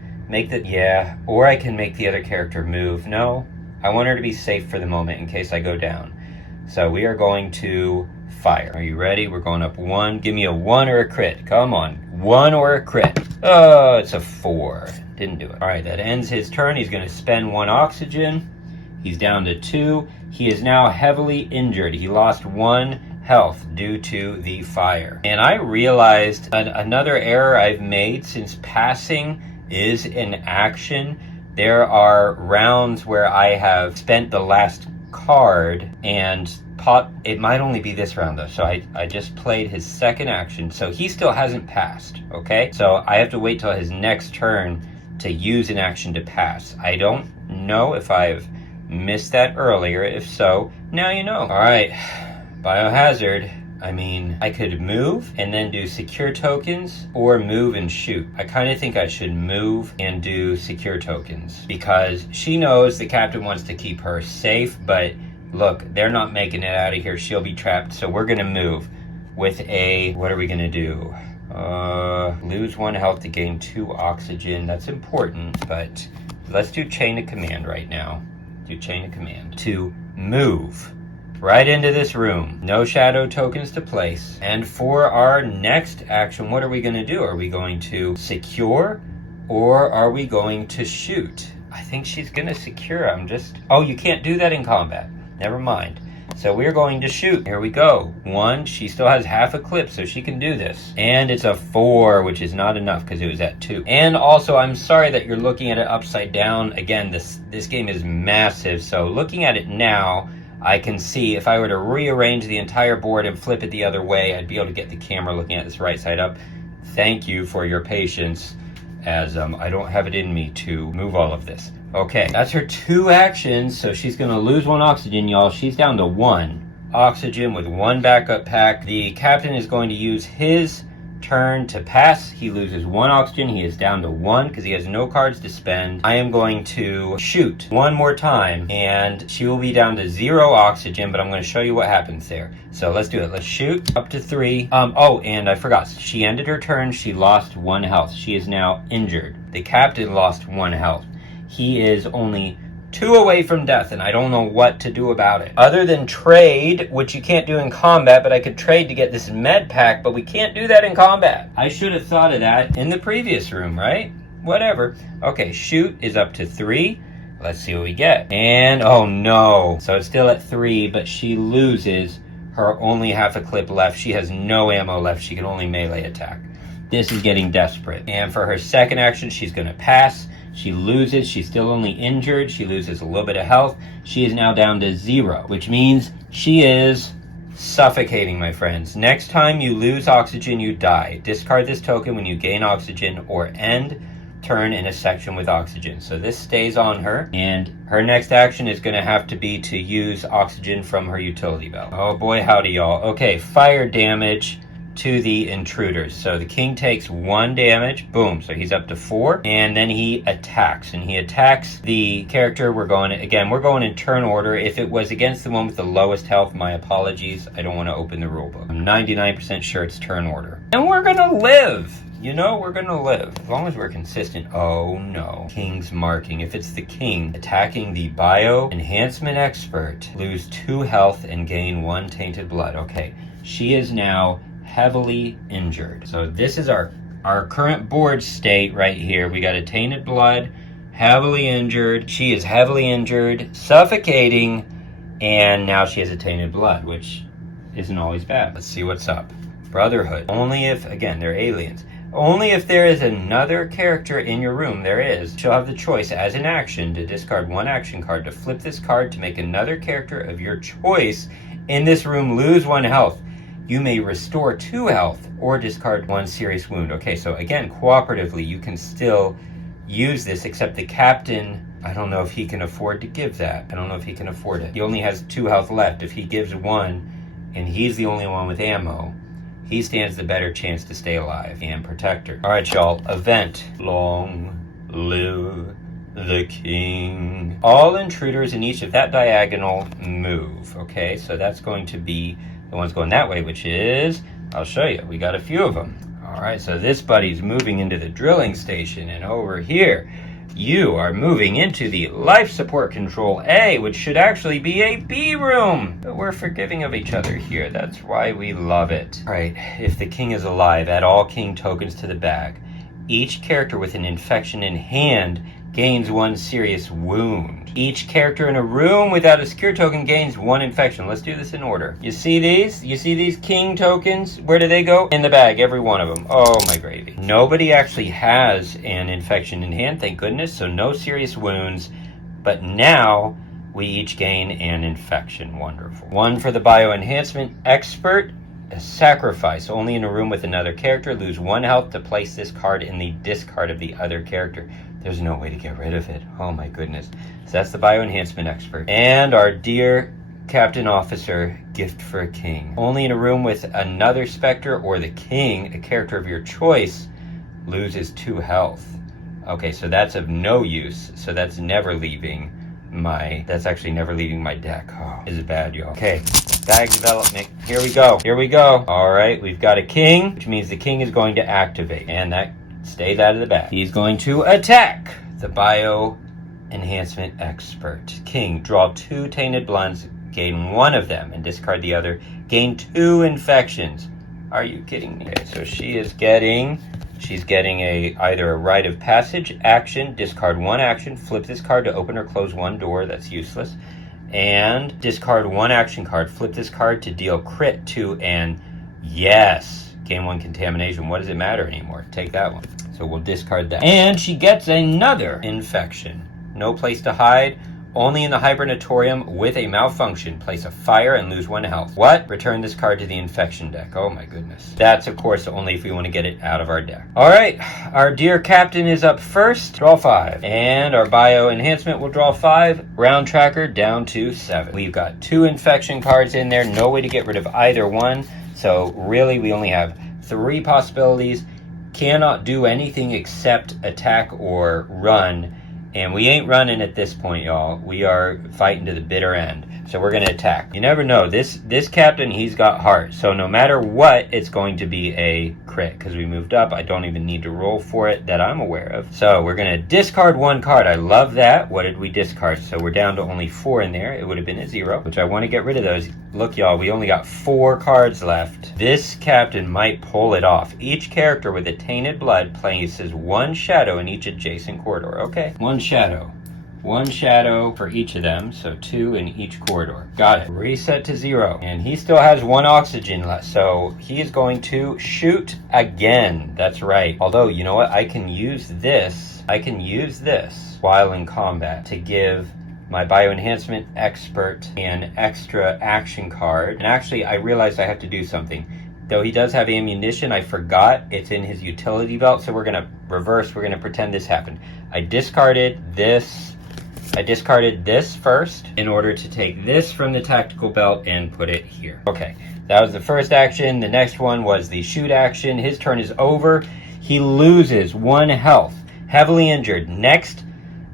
Or I can make the other character move. No, I want her to be safe for the moment in case I go down. So we are going to fire. Are you ready? We're going up 1. Give me a 1 or a crit. Come on. 1 or a crit. Oh, it's a 4. Didn't do it. All right, that ends his turn. He's going to spend 1 oxygen. He's down to 2. He is now heavily injured. He lost 1 health due to the fire. And I realized another error I've made since passing is in action. There are rounds where I have spent the last card and it might only be this round though, so I just played his second action, so he still hasn't passed, okay? So I have to wait till his next turn to use an action to pass. I don't know if I've missed that earlier. If so, now you know. All right, Biohazard. I mean, I could move and then do secure tokens, or move and shoot. I kind of think I should move and do secure tokens, because she knows the captain wants to keep her safe, but look, they're not making it out of here. She'll be trapped, so we're gonna move with a, what are we gonna do? Lose 1 health to gain 2 oxygen. That's important, but let's do chain of command right now. Do chain of command to move right into this room. No shadow tokens to place. And for our next action, what are we going to do? Are we going to secure, or are we going to shoot? I think she's going to secure. Oh, you can't do that in combat. Never mind. So we're going to shoot. Here we go. 1. She still has half a clip, so she can do this. And it's a 4, which is not enough because it was at 2. And also, I'm sorry that you're looking at it upside down. Again, this game is massive. So looking at it now, I can see if I were to rearrange the entire board and flip it the other way, I'd be able to get the camera looking at this right side up. Thank you for your patience, as I don't have it in me to move all of this. Okay, that's her 2 actions, so she's going to lose 1 oxygen, y'all. She's down to 1 oxygen with 1 backup pack. The captain is going to use his turn to pass. He loses 1 oxygen. He is down to 1 because he has no cards to spend. I am going to shoot 1 more time, and she will be down to 0 oxygen, but I'm going to show you what happens there. So let's do it. Let's shoot up to 3. Oh, and I forgot. She ended her turn. She lost 1 health. She is now injured. The captain lost 1 health. He is only 2 away from death, and I don't know what to do about it. Other than trade, which you can't do in combat, but I could trade to get this med pack, but we can't do that in combat. I should have thought of that in the previous room, right? Whatever. Okay, shoot is up to 3. Let's see what we get. And, oh no. So it's still at 3, but she loses her only half a clip left. She has no ammo left. She can only melee attack. This is getting desperate. And for her second action, she's going to pass. She loses. She's still only injured. She loses a little bit of health. She is now down to 0, which means she is suffocating, my friends. Next time you lose oxygen, you die. Discard this token when you gain oxygen, or end turn in a section with oxygen. So this stays on her, and her next action is going to have to be to use oxygen from her utility belt. Oh boy, howdy, y'all. Okay, fire damage. to the intruders. So the king takes 1 damage, boom, so he's up to 4, and then he attacks, and he attacks the character. We're going in turn order. If it was against the one with the lowest health, my apologies, I don't want to open the rulebook. I'm 99% sure it's turn order. And we're gonna live! You know, we're gonna live. As long as we're consistent. Oh no. King's marking. If it's the king attacking the Bio Enhancement Expert, lose 2 health and gain 1 tainted blood. Okay, she is now heavily injured. So this is our current board state right here. We got a tainted blood, heavily injured. She is heavily injured, suffocating, and now she has a tainted blood, which isn't always bad. Let's see what's up. Brotherhood. Only if, again, they're aliens. Only if there is another character in your room, there is, she'll have the choice as an action to discard 1 action card, to flip this card to make another character of your choice in this room lose 1 health. You may restore 2 health or discard 1 serious wound. Okay, so again, cooperatively, you can still use this, except the captain, I don't know if he can afford to give that. I don't know if he can afford it. He only has 2 health left. If he gives 1 and he's the only one with ammo, he stands the better chance to stay alive and protect her. All right, y'all, event. Long live the king. All intruders in each of that diagonal move. Okay, so that's going to be the ones going that way, which is, I'll show you. We got a few of them. All right, so this buddy's moving into the drilling station, and over here, you are moving into the life support control A, which should actually be a B room. But we're forgiving of each other here. That's why we love it. All right, if the king is alive, add all king tokens to the bag. Each character with an infection in hand gains 1 serious wound. Each character in a room without a secure token gains 1 infection. Let's do this in order. You see these? You see these king tokens? Where do they go? In the bag, every one of them. Oh my gravy. Nobody actually has an infection in hand, thank goodness, so no serious wounds. But now we each gain an infection. Wonderful. 1 for the Bio Enhancement Expert. A sacrifice. Only in a room with another character. Lose 1 health to place this card in the discard of the other character. There's no way to get rid of it. Oh my goodness. So that's the Bio Enhancement Expert. And our dear Captain Officer, gift for a king. Only in a room with another Specter or the king, a character of your choice, loses 2 health. Okay, so that's of no use. So that's never leaving that's actually never leaving my deck. Oh, this is bad, y'all. Okay, bag development. Here we go. Here we go. All right, we've got a king, which means the king is going to activate. And that stays out of the bag. He's going to attack the Bio Enhancement Expert. King, draw 2 tainted bloods, gain 1 of them, and discard the other. Gain 2 infections. Are you kidding me? Okay, so she's getting either a rite of passage action, discard 1 action, flip this card to open or close 1 door, that's useless, and discard 1 action card, flip this card to deal crit to an yes. Gain 1 contamination. What does it matter anymore? Take that one. So we'll discard that. And she gets another infection. No place to hide. Only in the hibernatorium with a malfunction. Place a fire and lose 1 health. What? Return this card to the infection deck. Oh my goodness. That's, of course, only if we want to get it out of our deck. All right. Our dear captain is up first. Draw 5. And our Bio Enhancement will draw 5. Round tracker down to 7. We've got 2 infection cards in there. No way to get rid of either one. So really, we only have 3 possibilities. Cannot do anything except attack or run. And we ain't running at this point, y'all. We are fighting to the bitter end. So we're going to attack. You never know. This captain, he's got heart. So no matter what, it's going to be a crit. Because we moved up. I don't even need to roll for it that I'm aware of. So we're going to discard 1 card. I love that. What did we discard? So we're down to only 4 in there. It would have been a 0, which I want to get rid of those. Look, y'all, we only got 4 cards left. This captain might pull it off. Each character with a tainted blood places 1 shadow in each adjacent corridor. Okay, 1 shadow. 1 shadow for each of them, so 2 in each corridor. Got it. Reset to 0. And he still has 1 oxygen left, so he is going to shoot again. That's right. Although, you know what? I can use this while in combat to give my Bio Enhancement Expert an extra action card. And actually, I realized I have to do something. Though he does have ammunition, I forgot it's in his utility belt, so we're going to reverse. We're going to pretend this happened. I discarded this I discarded this first in order to take this from the tactical belt and put it here. Okay, that was the first action. The next one was the shoot action. His turn is over. He loses 1 health. Heavily injured. Next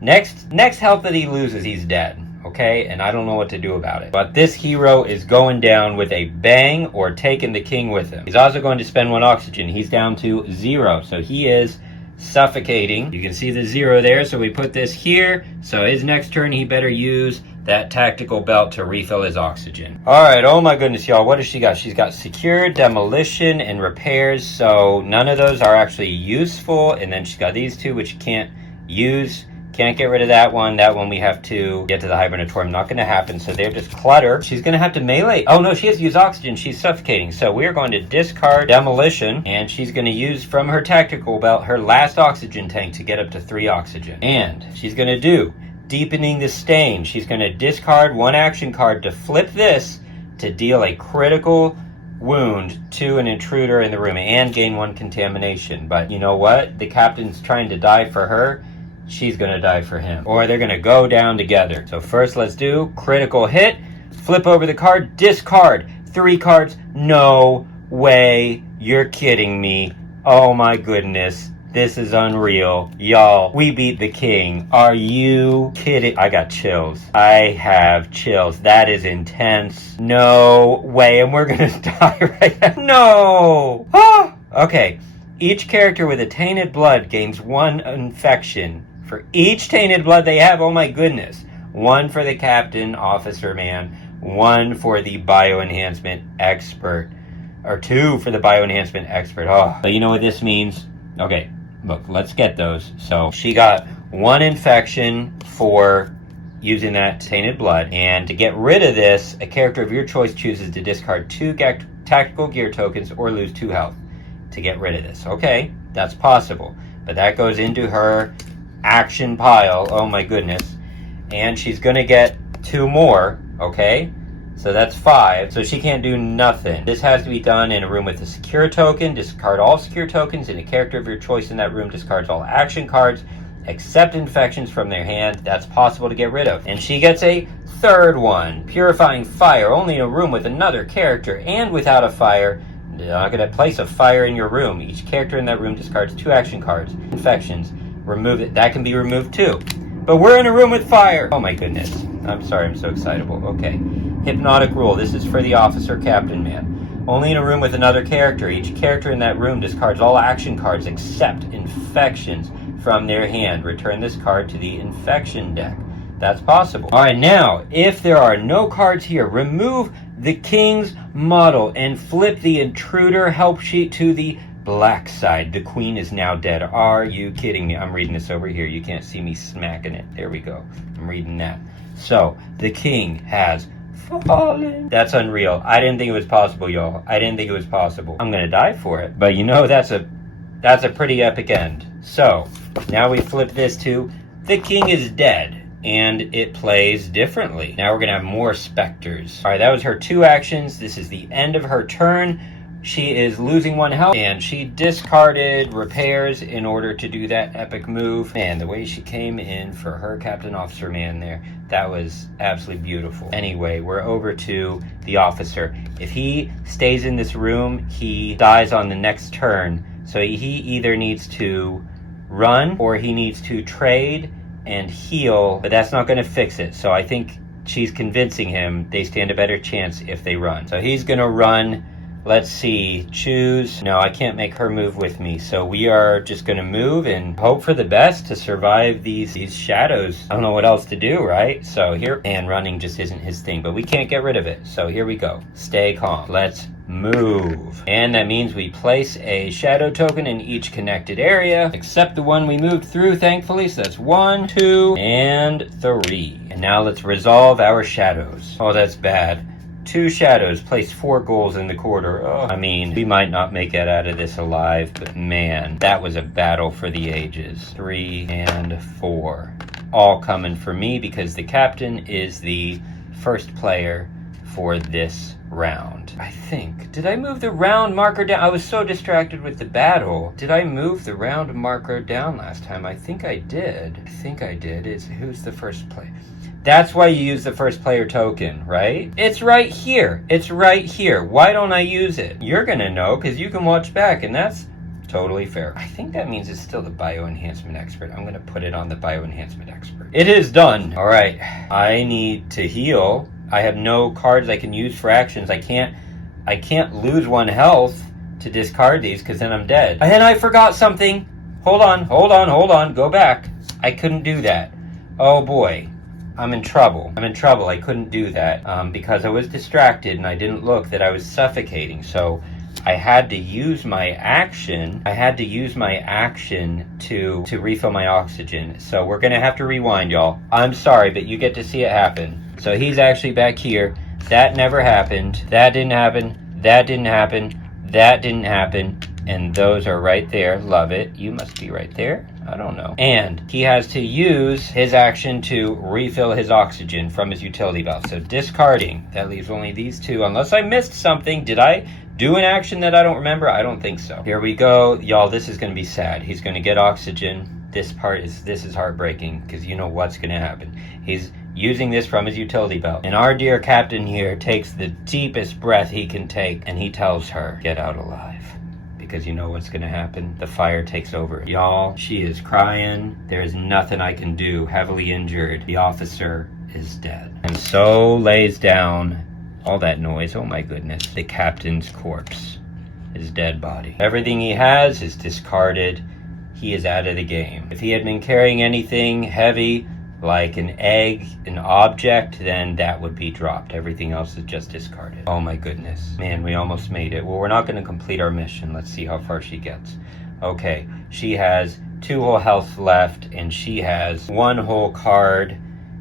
health that he loses, he's dead. Okay, and I don't know what to do about it. But this hero is going down with a bang or taking the king with him. He's also going to spend 1 oxygen. He's down to 0, so he is suffocating. You can see the 0 there, so we put this here. So his next turn, he better use that tactical belt to refill his oxygen. All right, oh my goodness, y'all, what does she got? She's got secure, demolition, and repairs, so none of those are actually useful. And then she's got these 2, which you can't use. Can't get rid of that one. That one we have to get to the hibernatorium. Not going to happen, so they're just clutter. She's going to have to melee. Oh no, she has to use oxygen. She's suffocating. So we're going to discard demolition, and she's going to use from her tactical belt her last oxygen tank to get up to 3 oxygen. And she's going to do deepening the stain. She's going to discard 1 action card to flip this to deal a critical wound to an intruder in the room and gain 1 contamination. But you know what? The captain's trying to die for her. She's gonna die for him, or they're gonna go down together. So first, let's do critical hit. Flip over the card, discard 3 cards. No way, you're kidding me. Oh my goodness, this is unreal. Y'all, we beat the king. Are you kidding? I got chills. I have chills. That is intense. No way, and we're gonna die right now. No! Ah! Okay, each character with a tainted blood gains 1 infection. For each tainted blood they have, oh my goodness. 1 for the captain, officer man, 1 for the Bio Enhancement Expert, or 2 for the Bio Enhancement Expert. Oh, but you know what this means? Okay, look, let's get those. So she got 1 infection for using that tainted blood, and to get rid of this, a character of your choice chooses to discard 2 tactical gear tokens or lose 2 health to get rid of this. Okay, that's possible, but that goes into her action pile. Oh my goodness. And she's gonna get 2 more. Okay, so that's 5, so she can't do nothing. This has to be done in a room with a secure token. Discard all secure tokens, and a character of your choice in that room discards all action cards except infections from their hand. That's possible to get rid of. And she gets a 3rd one, purifying fire, only in a room with another character and without a fire. You're not going to place a fire in your room. Each character in that room discards 2 action cards. Infections. Remove it. That can be removed too. But we're in a room with fire. Oh my goodness. I'm sorry, I'm so excitable. Okay. Hypnotic rule. This is for the officer captain man. Only in a room with another character. Each character in that room discards all action cards except infections from their hand. Return this card to the infection deck. That's possible. Alright, now, if there are no cards here, remove the king's model and flip the intruder help sheet to the black side. The queen is now dead. Are you kidding me? I'm reading this over here. You can't see me smacking it. There we go. I'm reading that. So, the king has fallen. That's unreal. I didn't think it was possible, y'all. I didn't think it was possible. I'm gonna die for it. But you know, that's a pretty epic end. So, now we flip this to the king is dead. And it plays differently. Now we're gonna have more specters. Alright, that was her 2 actions. This is the end of her turn. She is losing 1 health, and she discarded repairs in order to do that epic move. Man, the way she came in for her captain officer man there, that was absolutely beautiful. Anyway, we're over to the officer. If he stays in this room, he dies on the next turn. So he either needs to run or he needs to trade and heal, but that's not going to fix it. So I think she's convincing him they stand a better chance if they run. So he's going to run. Let's see, choose. No, I can't make her move with me. So we are just going to move and hope for the best to survive these shadows. I don't know what else to do, right? So here, and running just isn't his thing, but we can't get rid of it. So here we go. Stay calm. Let's move. And that means we place a shadow token in each connected area, except the one we moved through, thankfully. So that's 1, 2, and 3. And now let's resolve our shadows. Oh, that's bad. 2 shadows, place 4 ghouls in the corridor. Oh, I mean, we might not make it out of this alive, but man, that was a battle for the ages. 3 and 4. All coming for me because the captain is the first player for this round. I think. Did I move the round marker down? I was so distracted with the battle. Did I move the round marker down last time? I think I did. Who's the first player? That's why you use the first player token, right? It's right here. Why don't I use it? You're gonna know because you can watch back, and that's totally fair. I think that means it's still the Bio Enhancement Expert. I'm gonna put it on the Bio Enhancement Expert. It is done. All right, I need to heal. I have no cards I can use for actions. I can't lose 1 health to discard these because then I'm dead. And I forgot something. Hold on. Go back. I couldn't do that. Oh boy. I'm in trouble. I couldn't do that because I was distracted and I didn't look that I was suffocating. So I had to use my action. To refill my oxygen. So we're gonna have to rewind, y'all. I'm sorry, but you get to see it happen. So he's actually back here. That never happened. That didn't happen. And those are right there. Love it. You must be right there. I don't know. And he has to use his action to refill his oxygen from his utility belt. So discarding. That leaves only these 2. Unless I missed something. Did I do an action that I don't remember? I don't think so. Here we go. Y'all, this is going to be sad. He's going to get oxygen. This is heartbreaking because you know what's going to happen. He's using this from his utility belt. And our dear captain here takes the deepest breath he can take and he tells her, get out alive. Because you know what's gonna happen. The fire takes over. Y'all, she is crying. There's nothing I can do. Heavily injured. The officer is dead. And so lays down all that noise. Oh my goodness. The captain's corpse. His dead body. Everything he has is discarded. He is out of the game. If he had been carrying anything heavy, like an egg, an object, then that would be dropped. Everything else is just discarded. Oh my goodness. Man, we almost made it. Well, we're not going to complete our mission. Let's see how far she gets. Okay, she has 2 whole health left, and she has 1 whole card.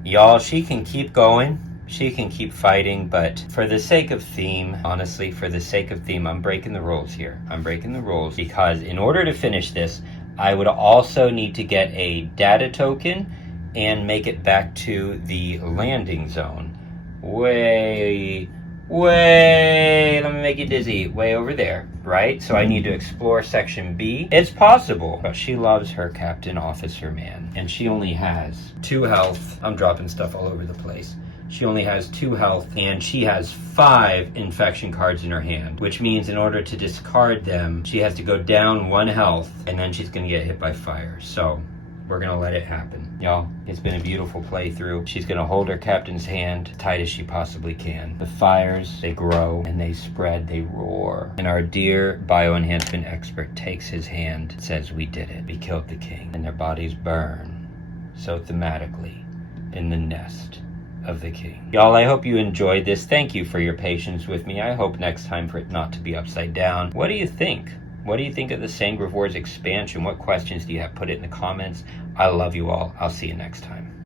Y'all, she can keep going. She can keep fighting, but for the sake of theme, honestly, for the sake of theme, I'm breaking the rules here. I'm breaking the rules because in order to finish this, I would also need to get a data token and make it back to the landing zone. Way, let me make you dizzy. Way over there, right? So I need to explore section B. It's possible, but she loves her captain officer man, and she only has 2 health. I'm dropping stuff all over the place. She only has 2 health, and she has 5 infection cards in her hand, which means in order to discard them, she has to go down 1 health, and then she's gonna get hit by fire. So we're gonna let it happen. Y'all, it's been a beautiful playthrough. She's gonna hold her captain's hand tight as she possibly can. The fires, they grow and they spread, they roar. And our dear Bio Enhancement Expert takes his hand and says, we did it. We killed the king. And their bodies burn so thematically in the nest of the king. Y'all, I hope you enjoyed this. Thank you for your patience with me. I hope next time for it not to be upside down. What do you think? What do you think of the Sangrevores expansion? What questions do you have? Put it in the comments. I love you all. I'll see you next time.